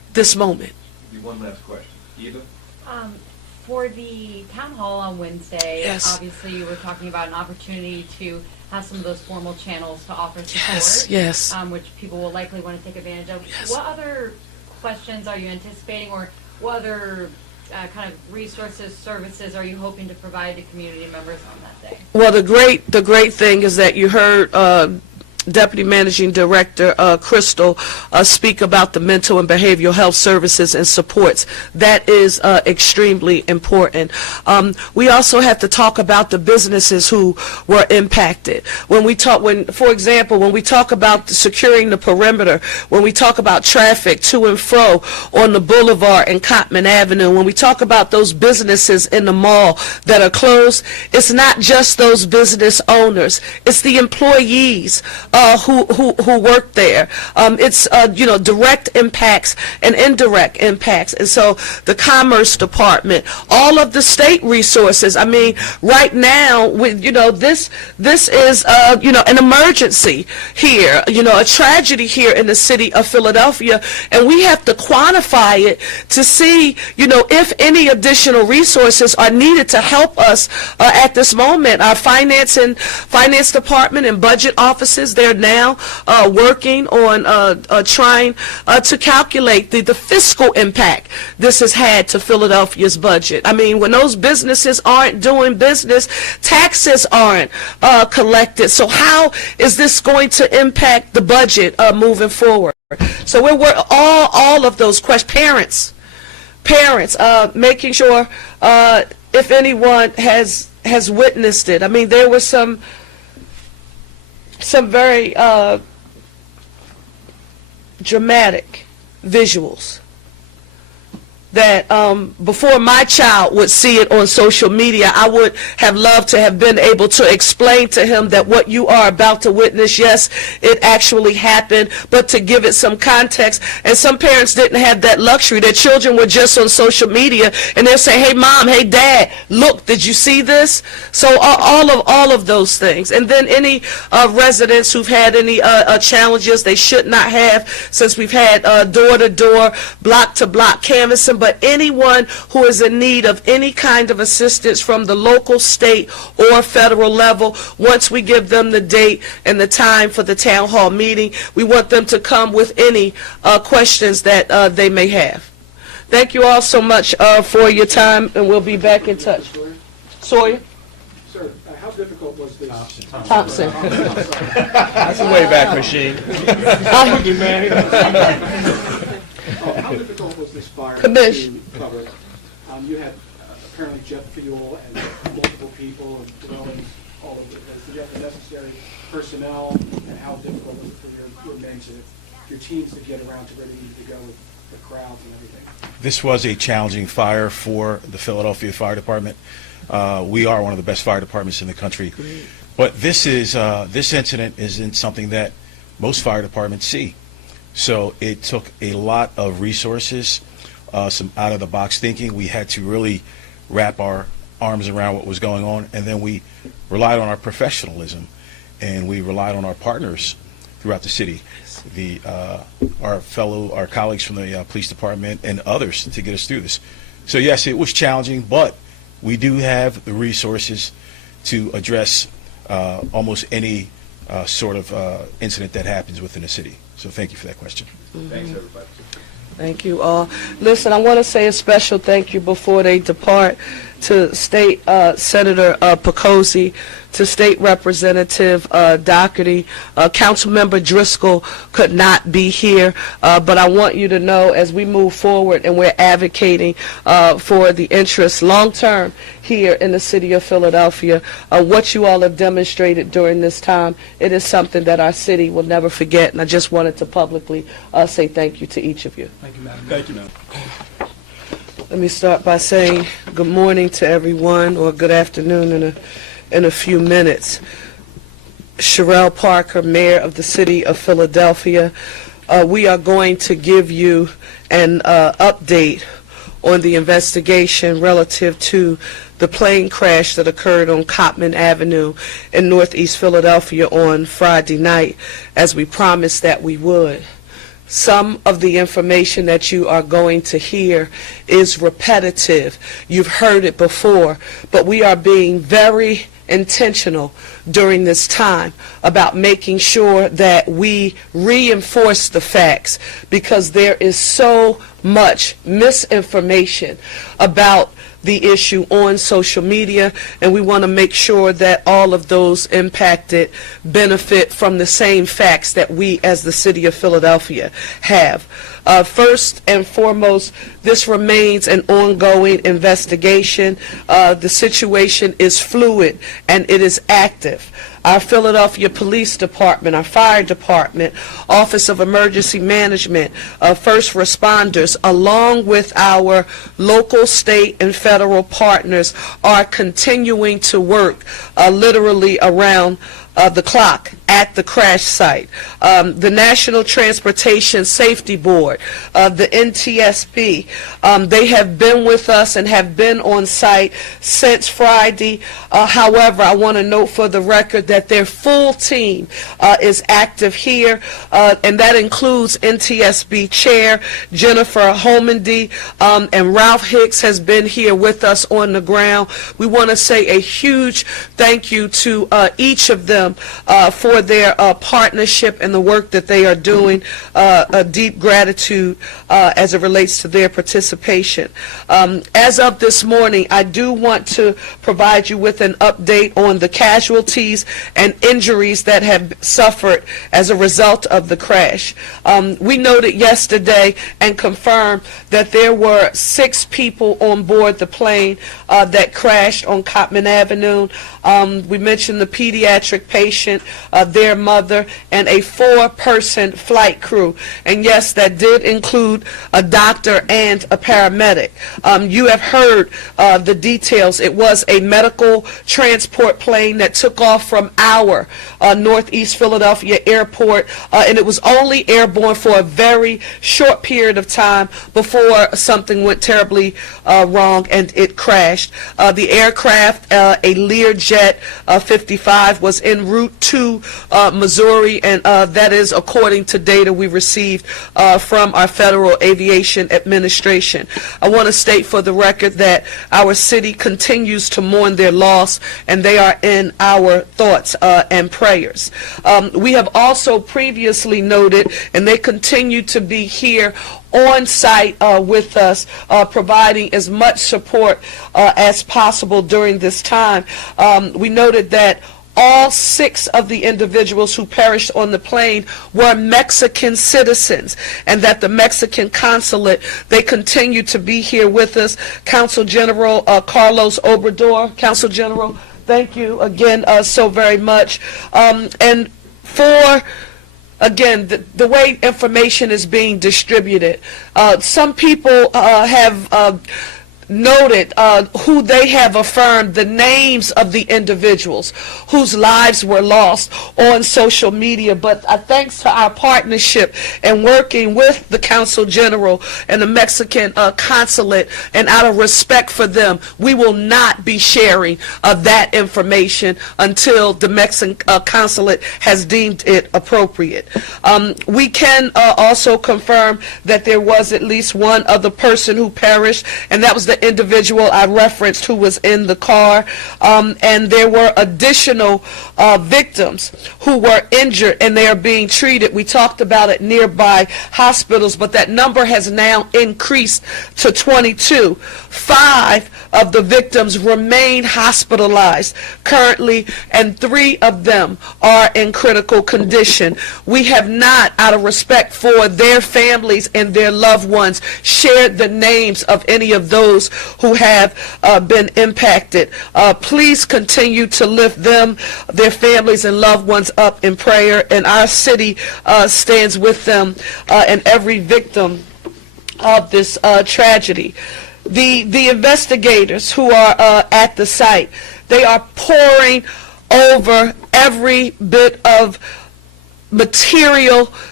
this moment. One last question. Eva? For the town hall on Wednesday, Yes. obviously you were talking about an opportunity to have some of those formal channels to offer support, Yes. Which people will likely want to take advantage of. Yes. What other questions are you anticipating, or what other kind of resources, services are you hoping to provide to community members on that day? Well, the great thing is that you heard Deputy Managing Director Crystal speak about the mental and behavioral health services and supports. That is extremely important. We also have to talk about the businesses who were impacted. For example, when we talk about securing the perimeter, when we talk about traffic to and fro on the boulevard and Cottman Avenue, when we talk about those businesses in the mall that are closed, it's not just those business owners, it's the employees who work there. It's direct impacts and indirect impacts. And so the Commerce Department, all of the state resources. I mean, right now, this is an emergency here, a tragedy here in the city of Philadelphia, and we have to quantify it to see, if any additional resources are needed to help us at this moment. Our finance department and budget offices, they're now working on trying to calculate the fiscal impact this has had to Philadelphia's budget. I mean, when those businesses aren't doing business, taxes aren't collected. So how is this going to impact the budget moving forward? So we're all of those questions. Parents, making sure if anyone has witnessed it. I mean, there were some very dramatic visuals that before my child would see it on social media, I would have loved to have been able to explain to him that what you are about to witness, yes, it actually happened, but to give it some context. And some parents didn't have that luxury. Their children were just on social media, and they'll say, hey, Mom, hey, Dad, look, did you see this? So all of those things. And then any residents who've had any challenges they should not have, since we've had door-to-door, block-to-block canvassing, but anyone who is in need of any kind of assistance from the local, state, or federal level, once we give them the date and the time for the town hall meeting, we want them to come with any questions that they may have. Thank you all so much for your time, and we'll be back in touch. Sawyer? Sir, how difficult was this? Thompson. That's a Wayback Machine. How difficult was this fire Commish. to cover? You had apparently jet fuel and multiple people and dwellings all over the place. Did you have the necessary personnel, and how difficult was it for your men your teams to get around to where they needed to go with the crowds and everything? This was a challenging fire for the Philadelphia Fire Department. We are one of the best fire departments in the country. But this incident isn't something that most fire departments see. So it took a lot of resources, some out-of-the-box thinking. We had to really wrap our arms around what was going on, and then we relied on our professionalism, and we relied on our partners throughout the city, our colleagues from the police department and others to get us through this. So yes, it was challenging, but we do have the resources to address almost any sort of incident that happens within a city. So thank you for that question. Thanks, everybody. Thank you all. Listen, I want to say a special thank you before they depart to State Senator Pecosi, to State Representative Doherty. Councilmember Driscoll could not be here, but I want you to know, as we move forward and we're advocating for the interests long-term here in the city of Philadelphia, what you all have demonstrated during this time, it is something that our city will never forget, and I just wanted to publicly say thank you to each of you. Thank you, Madam. Thank you, Madam. Let me start by saying good morning to everyone, or good afternoon in a few minutes. Sherelle Parker, Mayor of the City of Philadelphia. We are going to give you an update on the investigation relative to the plane crash that occurred on Cottman Avenue in Northeast Philadelphia on Friday night, as we promised that we would. some of the information that you are going to hear is repetitive. You've heard it before, but we are being very intentional during this time about making sure that we reinforce the facts, because there is so much misinformation about the issue on social media, and we want to make sure that all of those impacted benefit from the same facts that we as the City of Philadelphia have. First and foremost, this remains an ongoing investigation. The situation is fluid and it is active. Our Philadelphia Police Department, our Fire Department, Office of Emergency Management, first responders, along with our local, state, and federal partners, are continuing to work literally around the clock at the crash site. The National Transportation Safety Board, the NTSB, they have been with us and have been on site since Friday. However, I want to note for the record that their full team is active here, and that includes NTSB Chair Jennifer Holmandy, and Ralph Hicks has been here with us on the ground. We want to say a huge thank you to each of them for their partnership and the work that they are doing. A deep gratitude as it relates to their participation. As of this morning, I do want to provide you with an update on the casualties and injuries that have suffered as a result of the crash. We noted yesterday and confirmed that there were 6 people on board the plane that crashed on Cottman Avenue. We mentioned the pediatric patient, their mother, and a 4-person flight crew. And yes, that did include a doctor and a paramedic. You have heard the details. It was a medical transport plane that took off from our Northeast Philadelphia airport, and it was only airborne for a very short period of time before something went terribly wrong and it crashed. The aircraft, a Learjet 55, was en route to Missouri, and that is according to data we received from our Federal Aviation Administration. I want to state for the record that our city continues to mourn their loss, and they are in our thoughts and prayers. We have also previously noted, and they continue to be here on site with us, providing as much support as possible during this time. We noted that all 6 of the individuals who perished on the plane were Mexican citizens, and that the Mexican consulate, they continue to be here with us. Consul General Carlos Obrador, Consul General, thank you again so very much. And for again, the way information is being distributed, some people have noted who they have affirmed the names of the individuals whose lives were lost on social media, but thanks to our partnership and working with the Consul General and the Mexican consulate, and out of respect for them, we will not be sharing that information until the Mexican consulate has deemed it appropriate. We can also confirm that there was at least one other person who perished, and that was the individual I referenced who was in the car, and there were additional victims who were injured and they are being treated. We talked about it, nearby hospitals, but that number has now increased to 22. 5 of the victims remain hospitalized currently, and 3 of them are in critical condition. We have not, out of respect for their families and their loved ones, shared the names of any of those who have been impacted. Please continue to lift them, their families and loved ones up in prayer, and our city stands with them and every victim of this tragedy. The investigators who are at the site, they are poring over every bit of material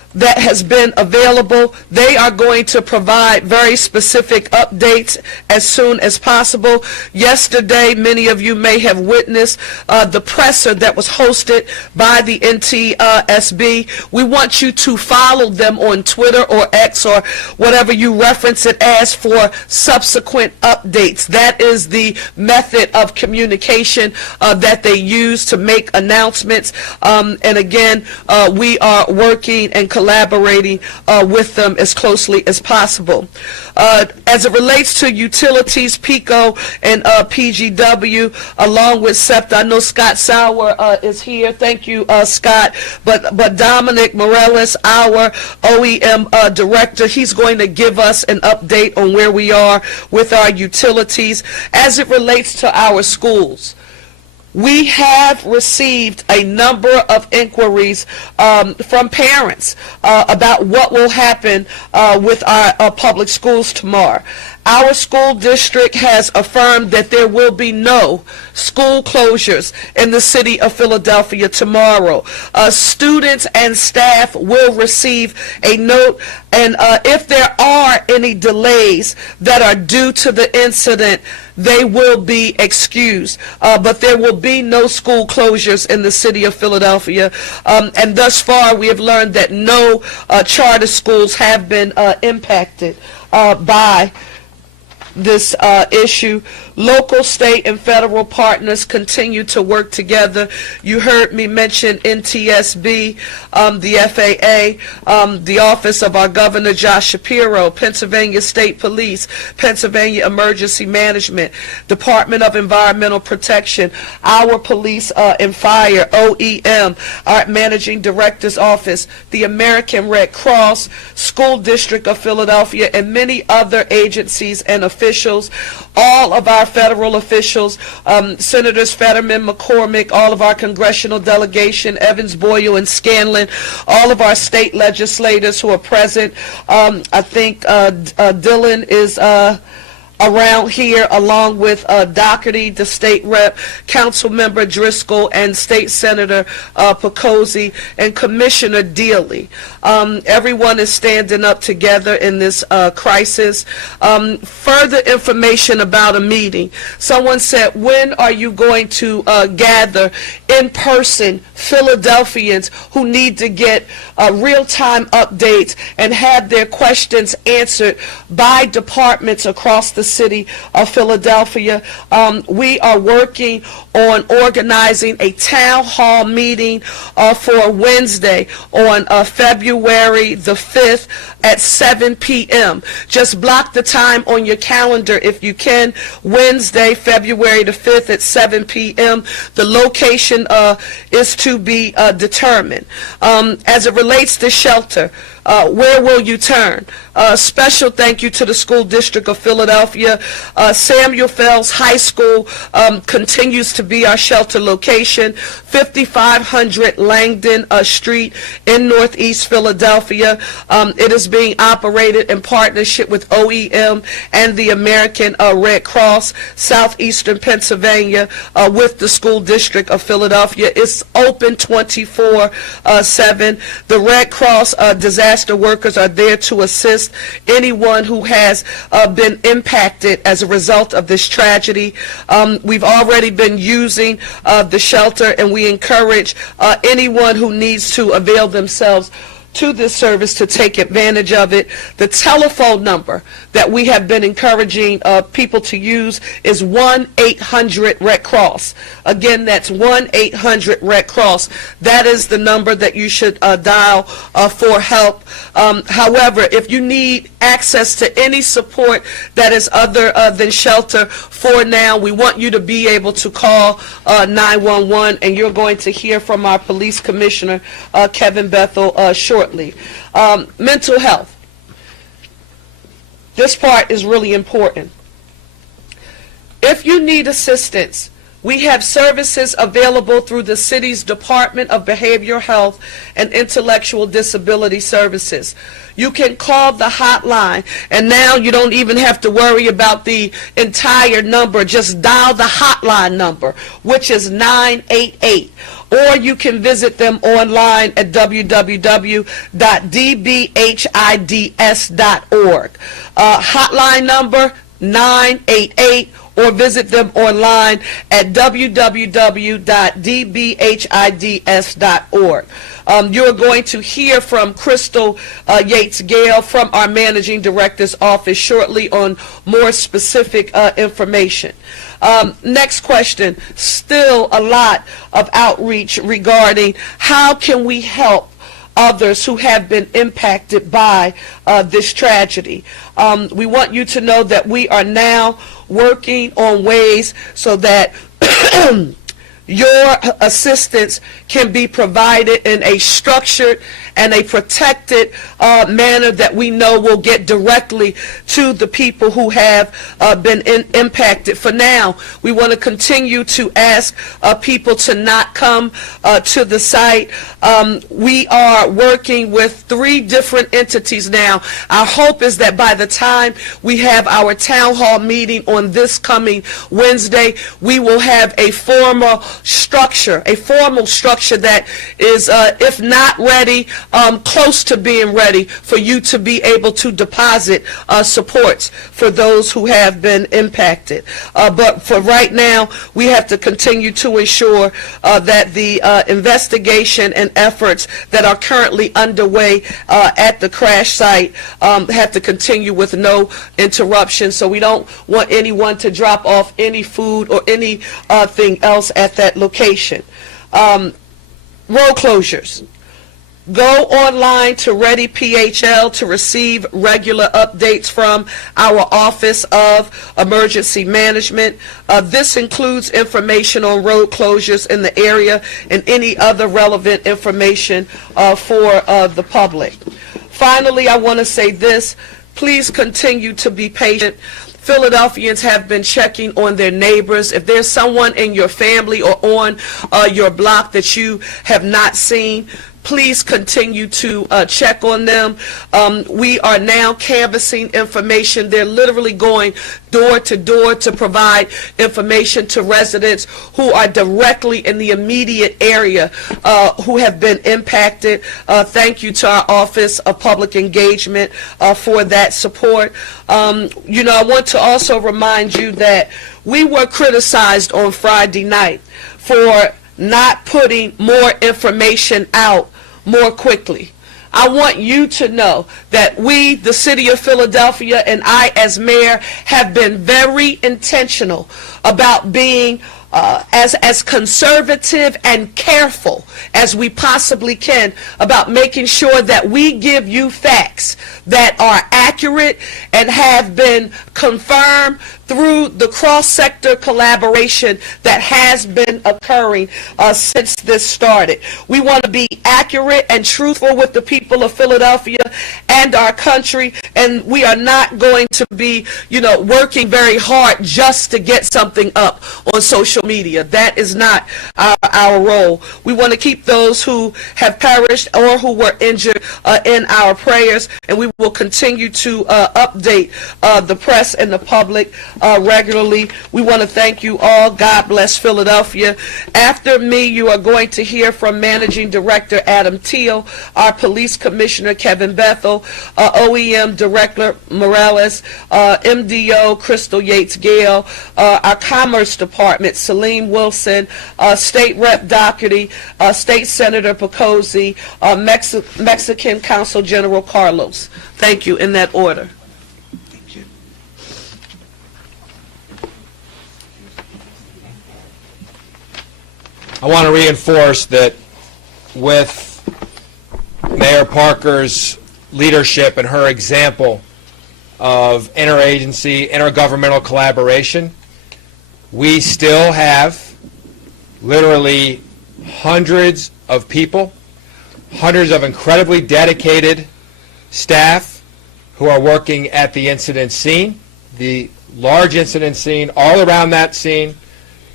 that has been available. They are going to provide very specific updates as soon as possible. Yesterday, many of you may have witnessed the presser that was hosted by the NTSB. We want you to follow them on Twitter or X or whatever you reference it as for subsequent updates. That is the method of communication that they use to make announcements. And again, we are working and collaborating with them as closely as possible. As it relates to utilities, PICO and PGW, along with SEPTA, I know Scott Sauer is here. Thank you, Scott. But Dominic Morales, our OEM director, he's going to give us an update on where we are with our utilities. As it relates to our schools, we have received a number of inquiries from parents about what will happen with our public schools tomorrow. Our school district has affirmed that there will be no school closures in the city of Philadelphia tomorrow. Students and staff will receive a note, and if there are any delays that are due to the incident, they will be excused. But there will be no school closures in the city of Philadelphia. And thus far, we have learned that no charter schools have been impacted by this issue. Local, state, and federal partners continue to work together. You heard me mention NTSB, the FAA, the Office of our Governor Josh Shapiro, Pennsylvania State Police, Pennsylvania Emergency Management, Department of Environmental Protection, our Police and Fire, OEM, our Managing Director's Office, the American Red Cross, School District of Philadelphia, and many other agencies and officials. All of our federal officials, Senators Fetterman, McCormick, all of our congressional delegation, Evans, Boyle, and Scanlon, all of our state legislators who are present. I think Dylan is around here, along with Doherty, the state rep, council member Driscoll, and state senator Picozzi, and Commissioner Dealey. Everyone is standing up together in this crisis. Further information about a meeting. Someone said, when are you going to gather in person Philadelphians who need to get real-time updates and have their questions answered by departments across the city of Philadelphia? We are working on organizing a town hall meeting for Wednesday on February the 5th at 7 p.m. Just block the time on your calendar if you can. Wednesday, February the 5th at 7 p.m. The location is to be determined. As it relates to shelter, where will you turn? Special thank you to the School District of Philadelphia. Samuel Fells High School continues to be our shelter location. 5500 Langdon Street in Northeast Philadelphia. It is being operated in partnership with OEM and the American Red Cross, Southeastern Pennsylvania, with the School District of Philadelphia. It's open 24/7. The Red Cross disaster workers are there to assist anyone who has been impacted as a result of this tragedy. We've already been using the shelter, and we encourage anyone who needs to avail themselves to this service to take advantage of it. The telephone number that we have been encouraging people to use is 1-800-RED-CROSS. Again, that's 1-800-RED-CROSS. That is the number that you should dial for help. However, if you need access to any support that is other than shelter for now, we want you to be able to call 911, and you're going to hear from our police commissioner, Kevin Bethel, shortly. Mental health. This part is really important. If you need assistance We have services available through the city's Department of Behavioral Health and Intellectual Disability Services. You can call the hotline, and now you don't even have to worry about the entire number. Just dial the hotline number, which is 988. Or you can visit them online at www.dbhids.org. Hotline number 988, or visit them online at www.dbhids.org. You're going to hear from Crystal Yates-Gale from our Managing Director's office shortly on more specific information. Next question, still a lot of outreach regarding how can we help others who have been impacted by this tragedy. We want you to know that we are now working on ways so that your assistance can be provided in a structured and a protected manner that we know will get directly to the people who have been impacted. For now, we want to continue to ask people to not come to the site. We are working with 3 different entities now. Our hope is that by the time we have our town hall meeting on this coming Wednesday, we will have a formal structure that is, if not ready, close to being ready for you to be able to deposit supports for those who have been impacted. But for right now, we have to continue to ensure that the investigation and efforts that are currently underway at the crash site have to continue with no interruption. So we don't want anyone to drop off any food or anything else at that location. Road closures. Go online to Ready PHL to receive regular updates from our Office of Emergency Management. This includes information on road closures in the area and any other relevant information for the public. Finally, I want to say this. Please continue to be patient. Philadelphians have been checking on their neighbors. If there's someone in your family or on your block that you have not seen, please continue to check on them. We are now canvassing information. They're literally going door to door to provide information to residents who are directly in the immediate area who have been impacted. Thank you to our Office of Public Engagement for that support. You know, I want to also remind you that we were criticized on Friday night for not putting more information out more quickly. I want you to know that we, the City of Philadelphia, and I as mayor, have been very intentional about being as conservative and careful as we possibly can about making sure that we give you facts that are accurate and have been confirmed through the cross-sector collaboration that has been occurring since this started. We want to be accurate and truthful with the people of Philadelphia and our country, and we are not going to be, working very hard just to get something up on social media. That is not our role. We want to keep those who have perished or who were injured in our prayers, and we will continue to update the press and the public regularly. We want to thank you all. God bless Philadelphia. After me, you are going to hear from Managing Director Adam Teal, our Police Commissioner Kevin Bethel, OEM Director Morales, MDO Crystal Yates-Gale, our Commerce Department Salim Wilson, State Rep Doherty, State Senator Picozzi, Mexican Consul General Carlos. Thank you, in that order. I want to reinforce that with Mayor Parker's leadership and her example of interagency, intergovernmental collaboration, we still have literally hundreds of people, hundreds of incredibly dedicated staff who are working at the incident scene, the large incident scene, all around that scene,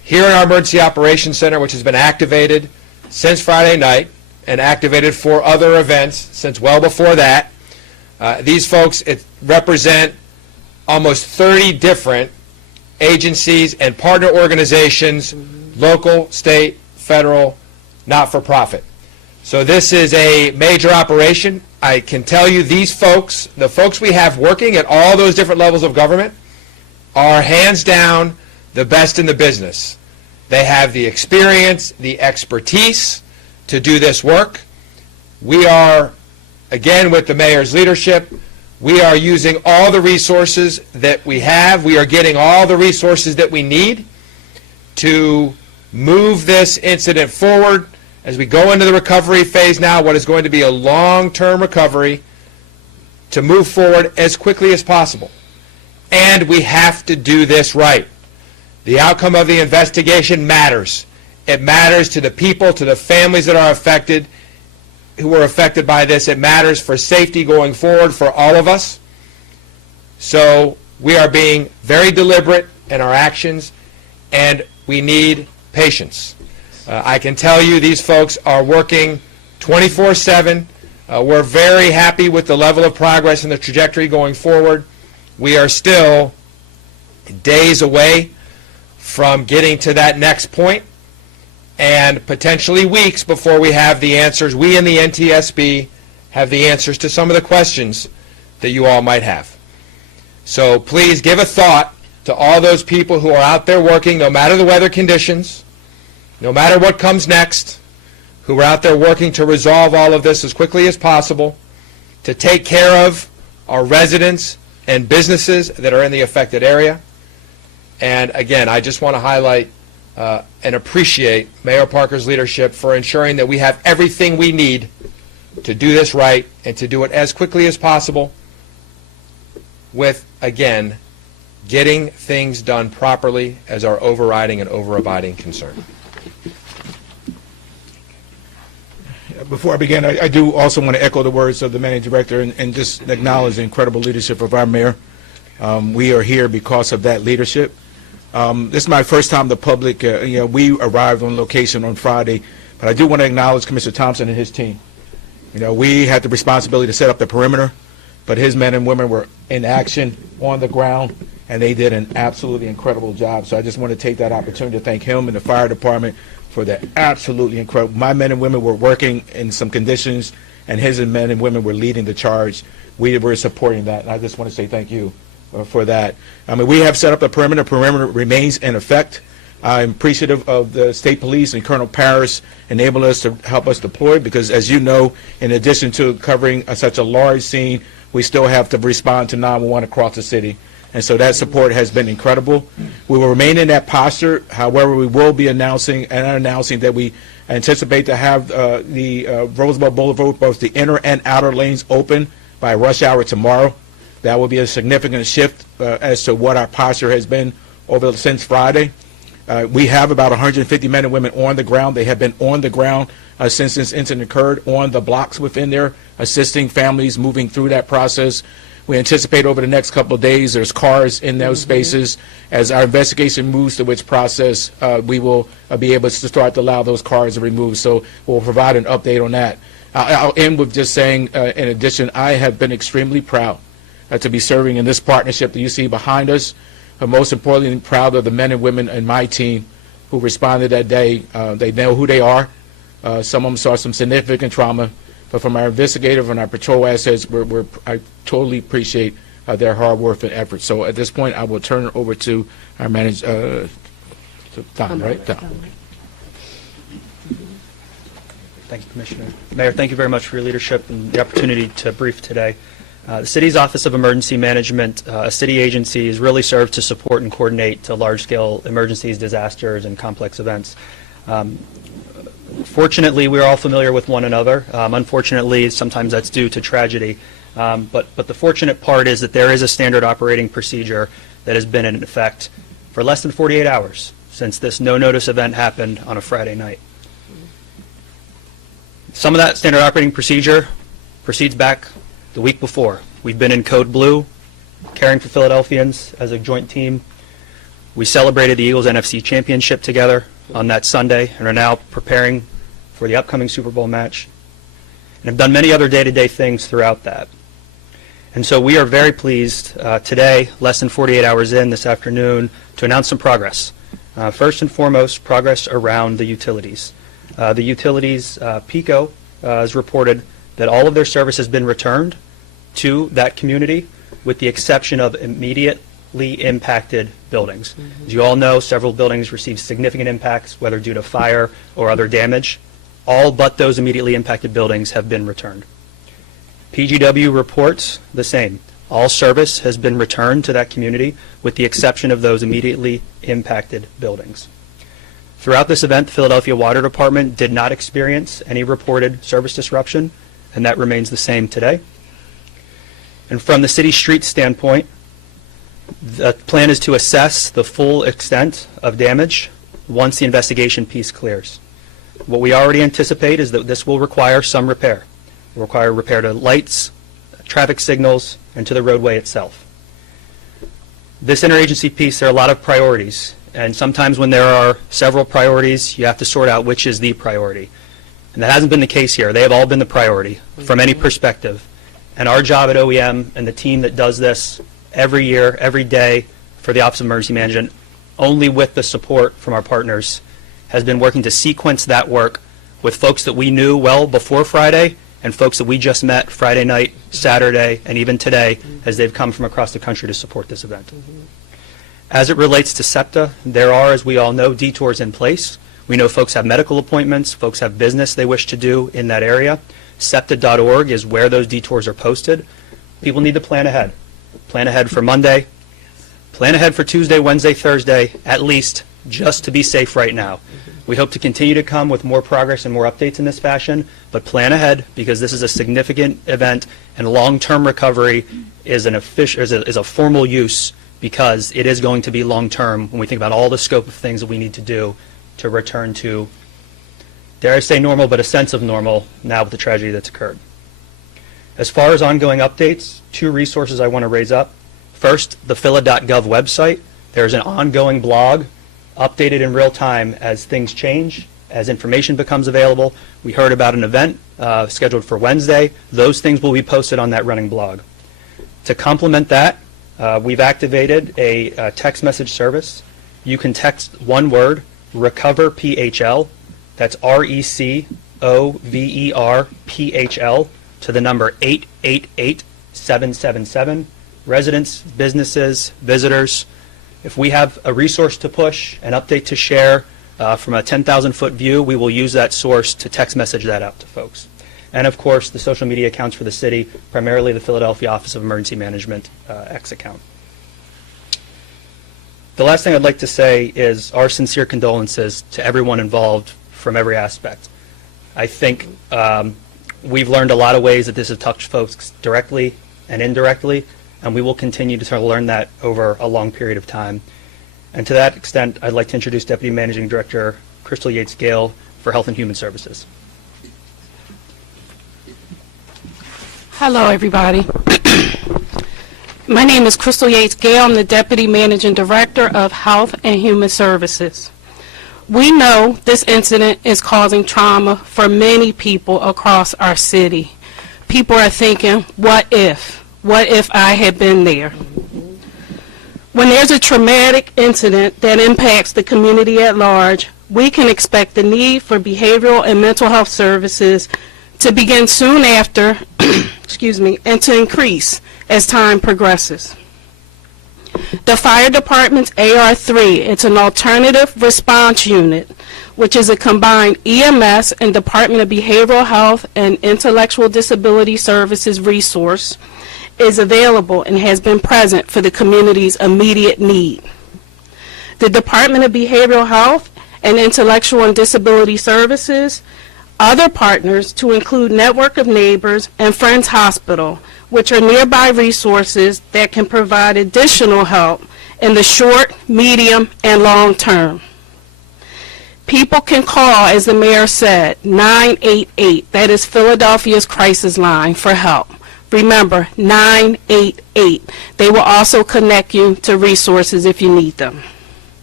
here in our Emergency Operations Center, which has been activated since Friday night and activated for other events since well before that. These folks represent almost 30 different agencies and partner organizations, local, state, federal, not-for-profit. So this is a major operation. I can tell you these folks, the folks we have working at all those different levels of government, are hands down the best in the business. They have the experience, the expertise to do this work. We are, again, with the mayor's leadership, we are using all the resources that we have. We are getting all the resources that we need to move this incident forward as we go into the recovery phase now, what is going to be a long-term recovery, to move forward as quickly as possible. And we have to do this right. The outcome of the investigation matters. It matters to the people, to the families that are affected, who were affected by this. It matters for safety going forward for all of us. So we are being very deliberate in our actions, and we need patience. I can tell you these folks are working 24/7. We're very happy with the level of progress and the trajectory going forward. We are still days away from getting to that next point, and potentially weeks before we have the answers. We in the NTSB have the answers to some of the questions that you all might have. So please give a thought to all those people who are out there working, no matter the weather conditions, no matter what comes next, who are out there working to resolve all of this as quickly as possible, to take care of our residents and businesses that are in the affected area. And again, I just want to highlight and appreciate Mayor Parker's leadership for ensuring that we have everything we need to do this right and to do it as quickly as possible with, again, getting things done properly as our overriding and overabiding concern. Before I begin, I do also want to echo the words of the managing director and just acknowledge the incredible leadership of our mayor. We are here because of that leadership. This is my first time the public, we arrived on location on Friday, but I do want to acknowledge Commissioner Thompson and his team. We had the responsibility to set up the perimeter, but his men and women were in action on the ground, and they did an absolutely incredible job. So I just want to take that opportunity to thank him and the fire department for the absolutely incredible. My men and women were working in some conditions, and his men and women were leading the charge. We were supporting that, and I just want to say thank you for that. I mean, we have set up the perimeter. The perimeter remains in effect. I'm appreciative of the state police and Colonel Parrish enabling us to help us deploy, because as you know, in addition to covering such a large scene, we still have to respond to 911 across the city. And so that support has been incredible. We will remain in that posture. However, we will be announcing that we anticipate to have the Roosevelt Boulevard, both the inner and outer lanes, open by rush hour tomorrow. That will be a significant shift as to what our posture has been since Friday. We have about 150 men and women on the ground. They have been on the ground since this incident occurred, on the blocks within there, assisting families moving through that process. We anticipate over the next couple of days there's cars in those spaces. As our investigation moves to its process, we will be able to start to allow those cars to be removed. So we'll provide an update on that. I'll end with just saying, in addition, I have been extremely proud to be serving in this partnership that you see behind us. But most importantly, proud of the men and women in my team who responded that day. They know who they are. Some of them saw some significant trauma. But from our investigative and our patrol assets, I totally appreciate their hard work and effort. So at this point, I will turn it over to our manager, Don, right? Don. Thank you, Commissioner. Mayor, thank you very much for your leadership and the opportunity to brief today. The city's Office of Emergency Management, a city agency, is really served to support and coordinate to large-scale emergencies, disasters, and complex events. Fortunately, we're all familiar with one another. Unfortunately, sometimes that's due to tragedy. But the fortunate part is that there is a standard operating procedure that has been in effect for less than 48 hours since this no-notice event happened on a Friday night. Some of that standard operating procedure proceeds back the week before. We've been in Code Blue, caring for Philadelphians as a joint team. We celebrated the Eagles NFC championship together on that Sunday and are now preparing for the upcoming Super Bowl match, and have done many other day-to-day things throughout that. And so we are very pleased today, less than 48 hours in this afternoon, to announce some progress. First and foremost, progress around the utilities. The utilities, PECO has reported that all of their service has been returned to that community, with the exception of immediately impacted buildings. As you all know, several buildings received significant impacts, whether due to fire or other damage. All but those immediately impacted buildings have been returned. PGW reports the same. All service has been returned to that community, with the exception of those immediately impacted buildings. Throughout this event, the Philadelphia Water Department did not experience any reported service disruption, and that remains the same today. And from the city street standpoint, the plan is to assess the full extent of damage once the investigation piece clears. What we already anticipate is that this will require some repair. It will require repair to lights, traffic signals, and to the roadway itself. This interagency piece, there are a lot of priorities, and sometimes when there are several priorities, you have to sort out which is the priority. And that hasn't been the case here. They have all been the priority from any perspective. And our job at OEM and the team that does this every year, every day for the Office of Emergency Management, only with the support from our partners, has been working to sequence that work with folks that we knew well before Friday and folks that we just met Friday night, Saturday, and even today as they've come from across the country to support this event. As it relates to SEPTA, there are, as we all know, detours in place. We know folks have medical appointments, folks have business they wish to do in that area. SEPTA.org is where those detours are posted. People need to plan ahead. Plan ahead for Monday. Plan ahead for Tuesday, Wednesday, Thursday, at least, just to be safe right now. We hope to continue to come with more progress and more updates in this fashion, but plan ahead because this is a significant event, and long-term recovery is a formal use because it is going to be long-term when we think about all the scope of things that we need to do to return to, dare I say normal, but a sense of normal now with the tragedy that's occurred. As far as ongoing updates, two resources I want to raise up. First, the phila.gov website. There's an ongoing blog updated in real time as things change, as information becomes available. We heard about an event scheduled for Wednesday. Those things will be posted on that running blog. To complement that, we've activated a text message service. You can text one word, Recover PHL, that's RECOVER-PHL, to the number 888-777. Residents, businesses, visitors, if we have a resource to push, an update to share from a 10,000-foot view, we will use that source to text message that out to folks. And of course, the social media accounts for the city, primarily the Philadelphia Office of Emergency Management X account. The last thing I'd like to say is our sincere condolences to everyone involved from every aspect. I think we've learned a lot of ways that this has touched folks directly and indirectly, and we will continue to learn that over a long period of time. And to that extent, I'd like to introduce Deputy Managing Director Crystal Yates-Gale for Health and Human Services. Hello, everybody. My name is Crystal Yates-Gale. I'm the Deputy Managing Director of Health and Human Services. We know this incident is causing trauma for many people across our city. People are thinking, what if? What if I had been there? When there's a traumatic incident that impacts the community at large, we can expect the need for behavioral and mental health services to begin soon after, excuse me, and to increase as time progresses. The fire department's AR3, it's an alternative response unit, which is a combined EMS and Department of Behavioral Health and Intellectual Disability Services resource, is available and has been present for the community's immediate need. The Department of Behavioral Health and Intellectual and Disability Services, other partners to include Network of Neighbors and Friends Hospital, which are nearby resources that can provide additional help in the short, medium, and long term. People can call, as the mayor said, 988. That is Philadelphia's crisis line for help. Remember, 988. They will also connect you to resources if you need them.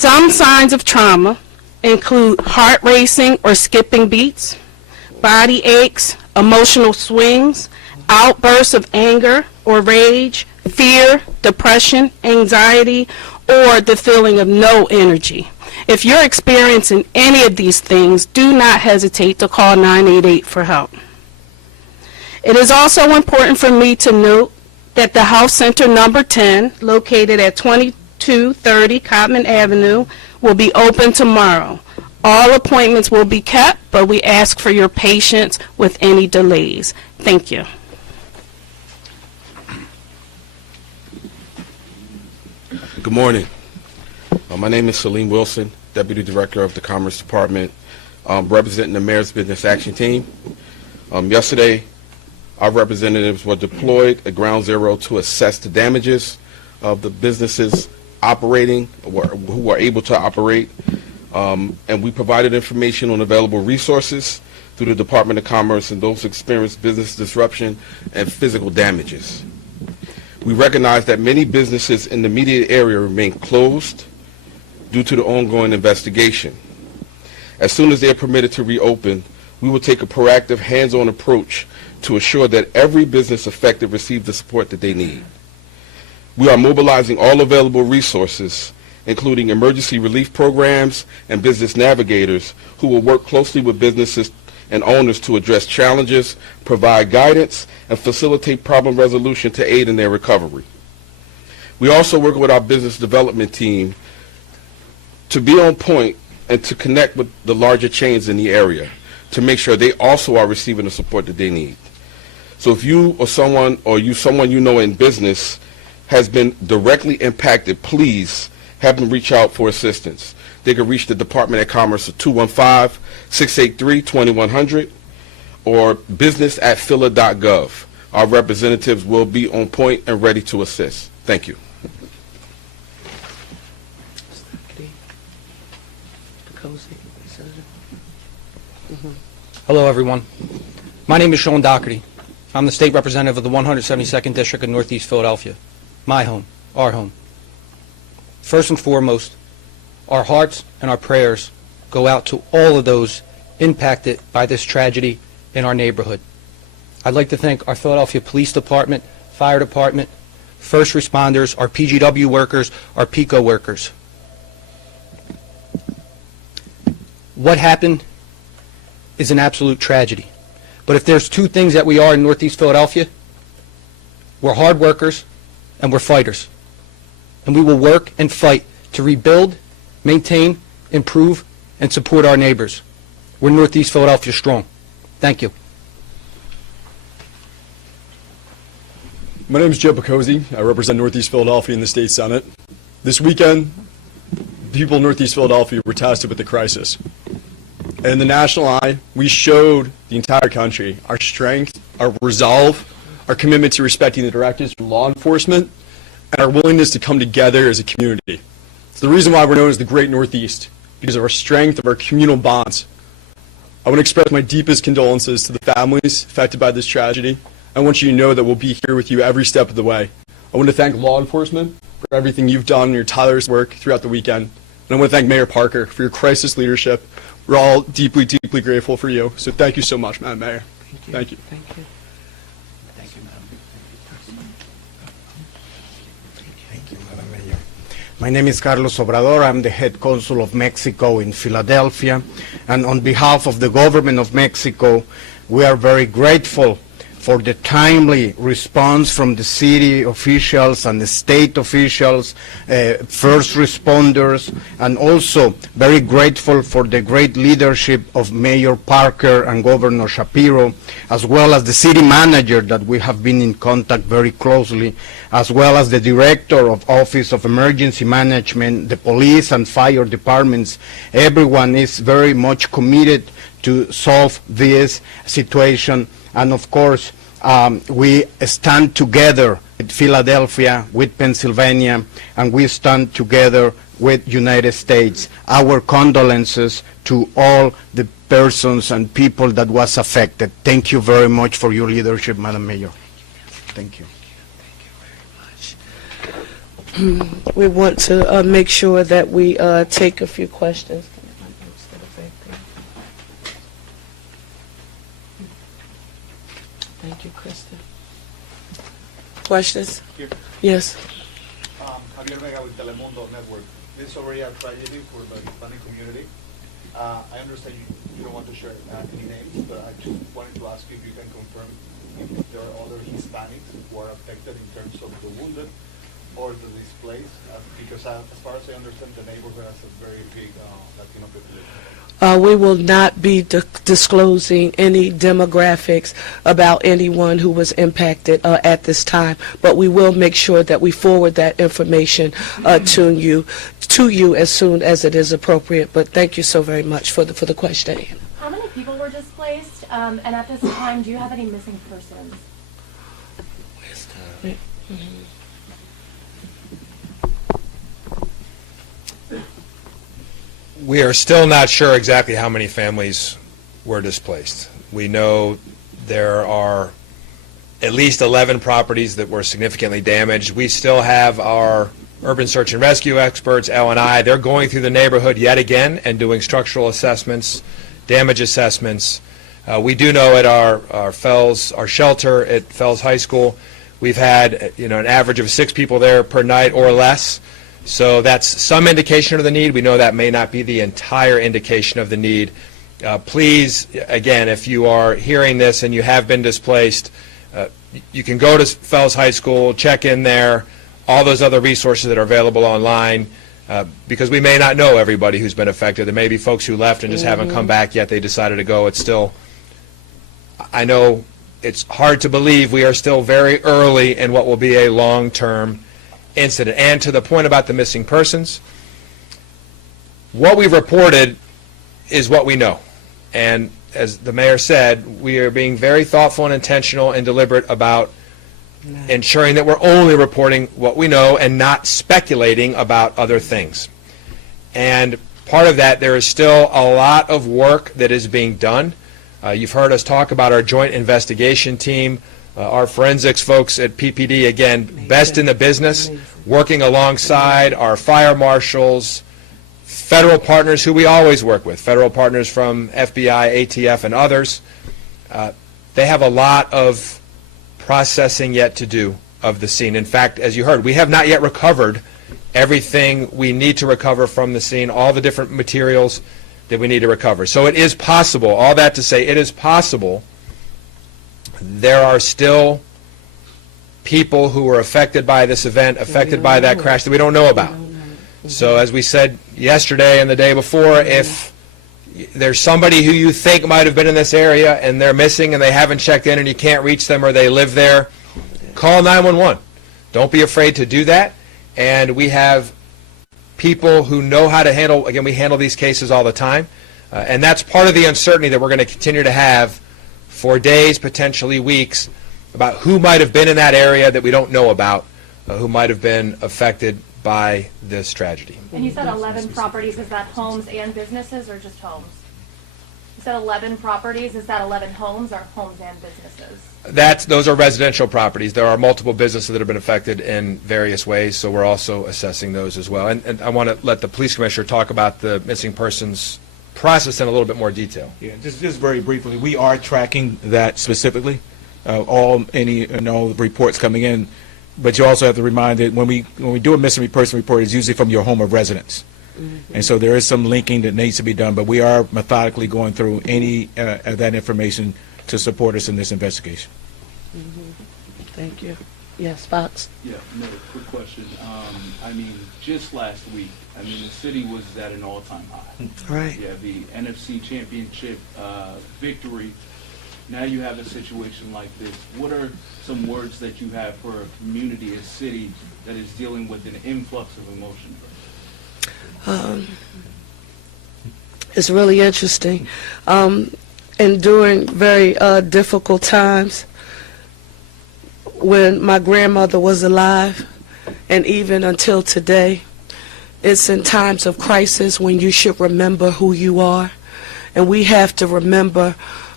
Some signs of trauma include heart racing or skipping beats, body aches, emotional swings, outbursts of anger or rage, fear, depression, anxiety, or the feeling of no energy. If you're experiencing any of these things, do not hesitate to call 988 for help. It is also important for me to note that the Health Center number 10, located at 2230 Cotman Avenue, will be open tomorrow. All appointments will be kept, but we ask for your patience with any delays. Thank you. Good morning. My name is Salim Wilson, Deputy Director of the Commerce Department, representing the Mayor's Business Action Team. Yesterday, our representatives were deployed at Ground Zero to assess the damages of the businesses operating, who were able to operate, and we provided information on available resources through the Department of Commerce and those who experienced business disruption and physical damages. We recognize that many businesses in the immediate area remain closed due to the ongoing investigation. As soon as they are permitted to reopen, we will take a proactive, hands-on approach to assure that every business affected receives the support that they need. We are mobilizing all available resources, including emergency relief programs and business navigators who will work closely with businesses and owners to address challenges, provide guidance, and facilitate problem resolution to aid in their recovery. We also work with our business development team to be on point and to connect with the larger chains in the area to make sure they also are receiving the support that they need. So if you or someone you know in business has been directly impacted, please have them reach out for assistance. They can reach the Department of Commerce at 215-683-2100 or business@phila.gov. Our representatives will be on point and ready to assist. Thank you. Hello, everyone. My name is Sean Doherty. I'm the state representative of the 172nd District of Northeast Philadelphia. My home, our home. First and foremost, our hearts and our prayers go out to all of those impacted by this tragedy in our neighborhood. I'd like to thank our Philadelphia Police Department, Fire Department, first responders, our PGW workers, our PICO workers. What happened is an absolute tragedy. But if there's two things that we are in Northeast Philadelphia, we're hard workers and we're fighters. And we will work and fight to rebuild, maintain, improve, and support our neighbors. We're Northeast Philadelphia strong. Thank you. My name is Joe Picozzi. I represent Northeast Philadelphia in the State Senate. This weekend, people in Northeast Philadelphia were tasted with the crisis. And in the national eye, we showed the entire country our strength, our resolve, our commitment to respecting the directives from law enforcement, and our willingness to come together as a community. It's the reason why we're known as the Great Northeast, because of our strength, of our communal bonds. I want to express my deepest condolences to the families affected by this tragedy. I want you to know that we'll be here with you every step of the way. I want to thank law enforcement for everything you've done and your tireless work throughout the weekend. And I want to thank Mayor Parker for your crisis leadership. We're all deeply, deeply grateful for you. So thank you so much, Madam Mayor. Thank you. Thank you. Thank you, Madam Mayor. My name is Carlos Obrador. I'm the head consul of Mexico in Philadelphia. And on behalf of the government of Mexico, we are very grateful for the timely response from the city officials and the state officials, first responders, and also very grateful for the great leadership of Mayor Parker and Governor Shapiro, as well as the city manager that we have been in contact very closely, as well as the director of Office of Emergency Management, the police and fire departments. Everyone is very much committed to solve this situation. And of course, we stand together with Philadelphia, with Pennsylvania, and we stand together with United States. Our condolences to all the persons and people that was affected. Thank you very much for your leadership, Madam Mayor. Thank you. We want to make sure that we take a few questions. Thank you, Kristen. Questions? Here. Yes. Javier Vega with Telemundo Network. This is already a tragedy for the Hispanic community. I understand you don't want to share any names, but I just wanted to ask you if you can confirm if there are other Hispanics who are affected in terms of the wounded or the displaced, because as far as I understand, the neighborhood has a very big Latino population. We will not be disclosing any demographics about anyone who was impacted at this time, but we will make sure that we forward that information to you as soon as it is appropriate. But thank you so very much for the question. How many people were displaced? And at this time, do you have any missing persons? We are still not sure exactly how many families were displaced. We know there are at least 11 properties that were significantly damaged. We still have our urban search and rescue experts, L&I. They're going through the neighborhood yet again and doing structural assessments, damage assessments. We do know at our shelter at Fells High School, we've had an average of 6 people there per night or less. So that's some indication of the need. We know that may not be the entire indication of the need. Please, again, if you are hearing this and you have been displaced, you can go to Fells High School, check in there, all those other resources that are available online, because we may not know everybody who's been affected. There may be folks who left and just haven't come back yet. They decided to go. It's still, I know it's hard to believe we are still very early in what will be a long-term incident. And to the point about the missing persons, what we've reported is what we know. And as the mayor said, we are being very thoughtful and intentional and deliberate about ensuring that we're only reporting what we know and not speculating about other things. And part of that, there is still a lot of work that is being done. You've heard us talk about our joint investigation team, our forensics folks at PPD, again, best in the business, working alongside our fire marshals, federal partners who we always work with, federal partners from FBI, ATF, and others. They have a lot of processing yet to do of the scene. In fact, as you heard, we have not yet recovered everything we need to recover from the scene, all the different materials that we need to recover. So it is possible, all that to say, it is possible there are still people who were affected by this event, affected by that crash that we don't know about. So as we said yesterday and the day before, if there's somebody who you think might have been in this area and they're missing and they haven't checked in and you can't reach them or they live there, call 911. Don't be afraid to do that. And we have people who know how to handle, again, we handle these cases all the time. And that's part of the uncertainty that we're going to continue to have for days, potentially weeks, about who might have been in that area that we don't know about, who might have been affected by this tragedy. And you said 11 properties. Is that homes and businesses or just homes? You said 11 properties. Is that 11 homes or homes and businesses? Those are residential properties. There are multiple businesses that have been affected in various ways, so we're also assessing those as well. And I want to let the police commissioner talk about the missing persons process in a little bit more detail. Yeah, just very briefly, we are tracking that specifically. All reports coming in, but you also have to remind that when we do a missing person report, it's usually from your home of residence. And so there is some linking that needs to be done, but we are methodically going through any of that information to support us in this investigation. Thank you. Yes, Fox. Yeah, no, quick question. I mean, just last week, I mean, the city was at an all-time high. Right. Yeah, the NFC championship victory. Now you have a situation like this. What are some words that you have for a community, a city that is dealing with an influx of emotion? It's really interesting. And during very difficult times, when my grandmother was alive, and even until today, it's in times of crisis when you should remember who you are. And we have to remember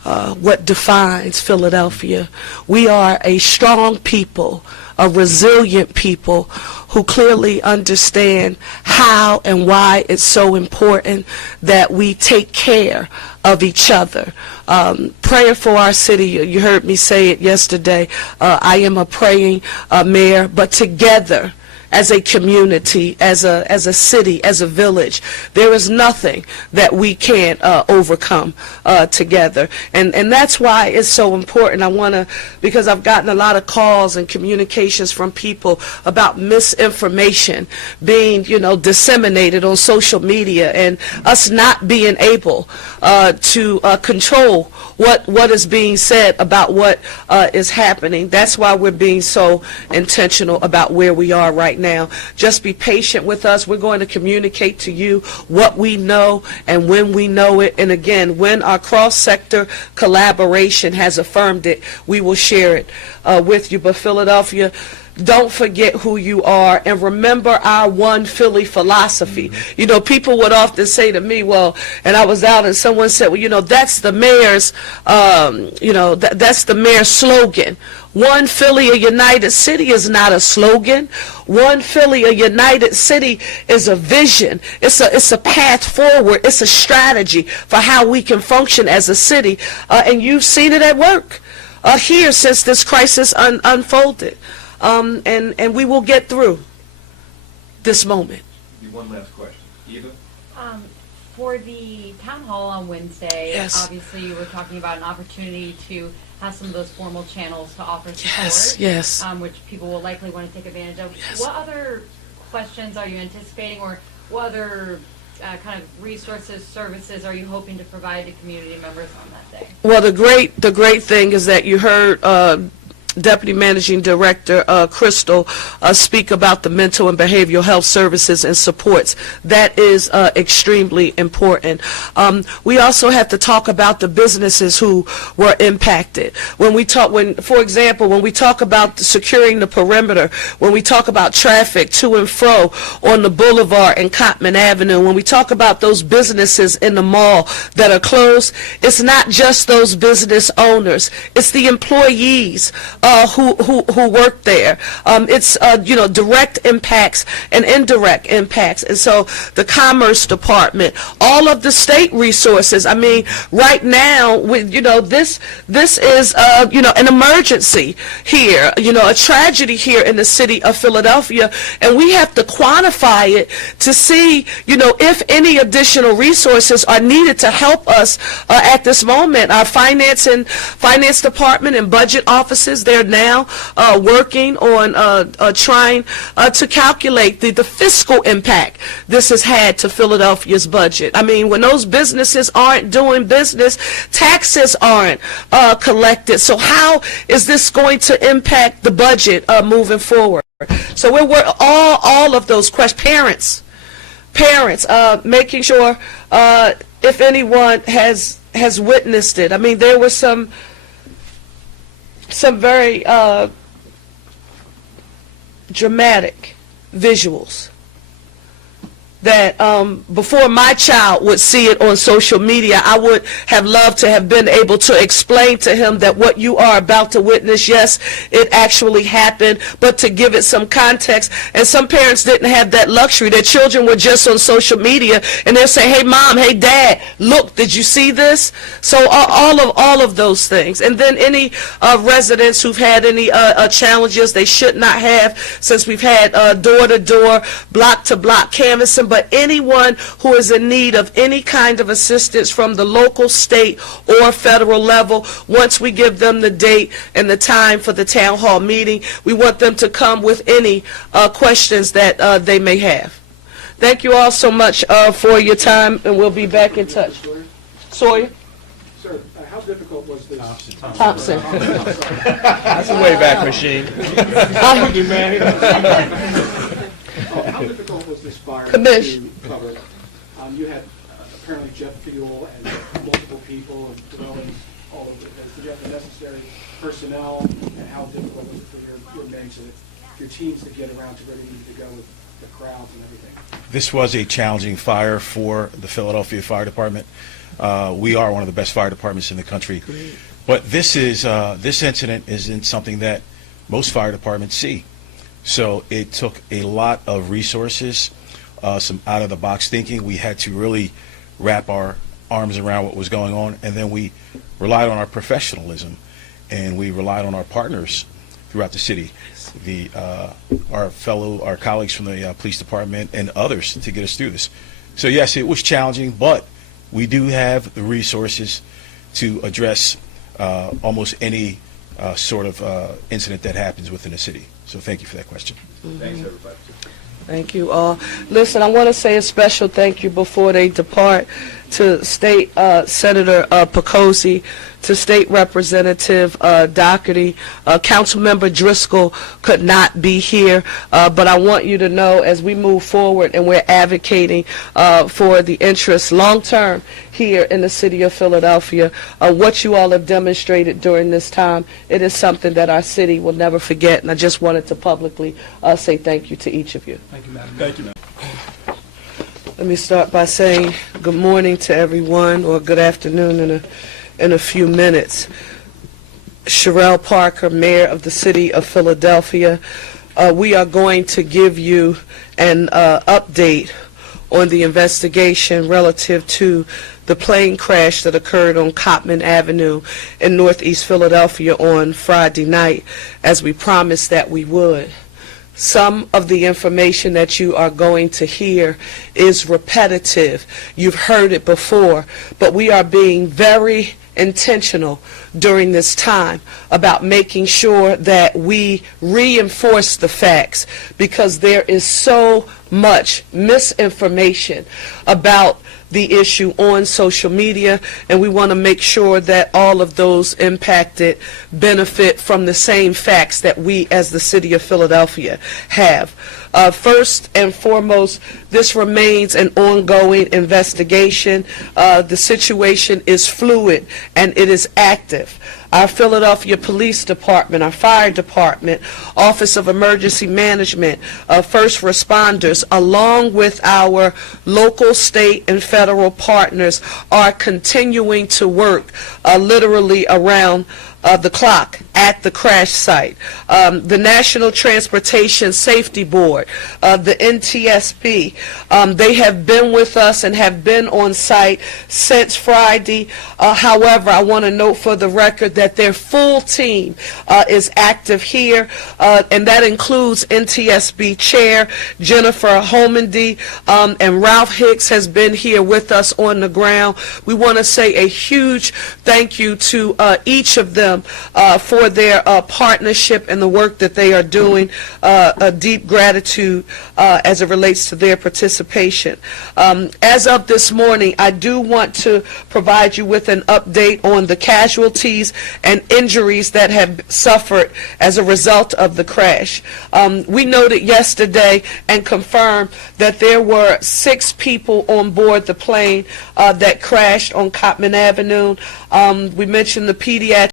what defines Philadelphia. We are a strong people, a resilient people who clearly understand how and why it's so important that we take care of each other. Prayer for our city, you heard me say it yesterday. I am a praying mayor, but together, as a community, as a city, as a village, there is nothing that we can't overcome together. And that's why it's so important. I want to, because I've gotten a lot of calls and communications from people about misinformation being, disseminated on social media and us not being able to control what is being said about what is happening. That's why we're being so intentional about where we are right now. Just be patient with us. We're going to communicate to you what we know and when we know it. And again, when our cross-sector collaboration has affirmed it, we will share it with you. But Philadelphia, don't forget who you are, and remember our one Philly philosophy. People would often say to me, well, and I was out and someone said, well, that's the mayor's, that's the mayor's slogan. One Philly, a united city is not a slogan. One Philly, a united city is a vision. It's a path forward. It's a strategy for how we can function as a city. And you've seen it at work here since this crisis unfolded. And we will get through this moment. One last question. Eva? For the town hall on Wednesday, Yes. obviously you were talking about an opportunity to have some of those formal channels to offer support, Yes. which people will likely want to take advantage of. Yes. What other questions are you anticipating, or what other kind of resources, services are you hoping to provide to community members on that day? Well, the great thing is that you heard Deputy Managing Director Crystal speak about the mental and behavioral health services and supports. That is extremely important. We also have to talk about the businesses who were impacted. For example, when we talk about securing the perimeter, when we talk about traffic to and fro on the boulevard and Cottman Avenue, when we talk about those businesses in the mall that are closed, it's not just those business owners. It's the employees who work there. It's direct impacts and indirect impacts. And so the Commerce Department, all of the state resources. I mean, right now, this is an emergency here. A tragedy here in the city of Philadelphia, and we have to quantify it to see if any additional resources are needed to help us at this moment. Our finance department and budget offices, they're now working on trying to calculate the fiscal impact this has had to Philadelphia's budget. I mean, when those businesses aren't doing business, taxes aren't collected. So how is this going to impact the budget moving forward? So we're all of those questions. Parents, making sure if anyone has witnessed it. I mean, there were some very dramatic visuals that before my child would see it on social media, I would have loved to have been able to explain to him that what you are about to witness, yes, it actually happened, but to give it some context. And some parents didn't have that luxury. Their children were just on social media, and they'll say, hey, Mom, hey, Dad, look, did you see this? So all of those things. And then any residents who've had any challenges they should not have, since we've had door-to-door, block-to-block canvassing. But anyone who is in need of any kind of assistance from the local, state, or federal level, once we give them the date and the time for the town hall meeting, we want them to come with any questions that they may have. Thank you all so much for your time, and we'll be back in touch. Sawyer? Sir, how difficult was this? Thompson. That's a Wayback Machine. Thank you, man. How difficult was this fire to cover? You had apparently jet fuel and multiple people and dwellings all over the place. Did you have the necessary personnel, and how difficult was it for your men, your teams to get around to where they needed to go with the crowds and everything? This was a challenging fire for the Philadelphia Fire Department. We are one of the best fire departments in the country. Great. But this incident isn't something that most fire departments see. So it took a lot of resources, some out-of-the-box thinking. We had to really wrap our arms around what was going on, and then we relied on our professionalism, and we relied on our partners throughout the city, our colleagues from the police department and others to get us through this. So yes, it was challenging, but we do have the resources to address almost any sort of incident that happens within a city. So thank you for that question. Thanks, everybody. Thank you all. Listen, I want to say a special thank you before they depart to State Senator Pecosi, to State Representative Doherty. Councilmember Driscoll could not be here, but I want you to know as we move forward and we're advocating for the interests long-term here in the city of Philadelphia, what you all have demonstrated during this time, it is something that our city will never forget, and I just wanted to publicly say thank you to each of you. Thank you, Madam. Thank you, Madam. Let me start by saying good morning to everyone, or good afternoon in a few minutes. Sherelle Parker, Mayor of the City of Philadelphia. We are going to give you an update on the investigation relative to the plane crash that occurred on Cottman Avenue in Northeast Philadelphia on Friday night, as we promised that we would. Some of the information that you are going to hear is repetitive. You've heard it before, but we are being very intentional during this time about making sure that we reinforce the facts, because there is so much misinformation about the issue on social media, and we want to make sure that all of those impacted benefit from the same facts that we as the city of Philadelphia have. First and foremost, this remains an ongoing investigation. The situation is fluid and it is active. Our Philadelphia Police Department, our Fire Department, Office of Emergency Management, first responders, along with our local, state, and federal partners, are continuing to work literally around the clock at the crash site. The National Transportation Safety Board, the NTSB, they have been with us and have been on site since Friday. However, I want to note for the record that their full team is active here, and that includes NTSB Chair Jennifer Homendy, and Ralph Hicks has been here with us on the ground. We want to say a huge thank you to each of them for their partnership and the work that they are doing. A deep gratitude as it relates to their participation. As of this morning, I do want to provide you with an update on the casualties and injuries that have suffered as a result of the crash. We noted yesterday and confirmed that there were 6 people on board the plane that crashed on Cottman Avenue. We mentioned the pediatric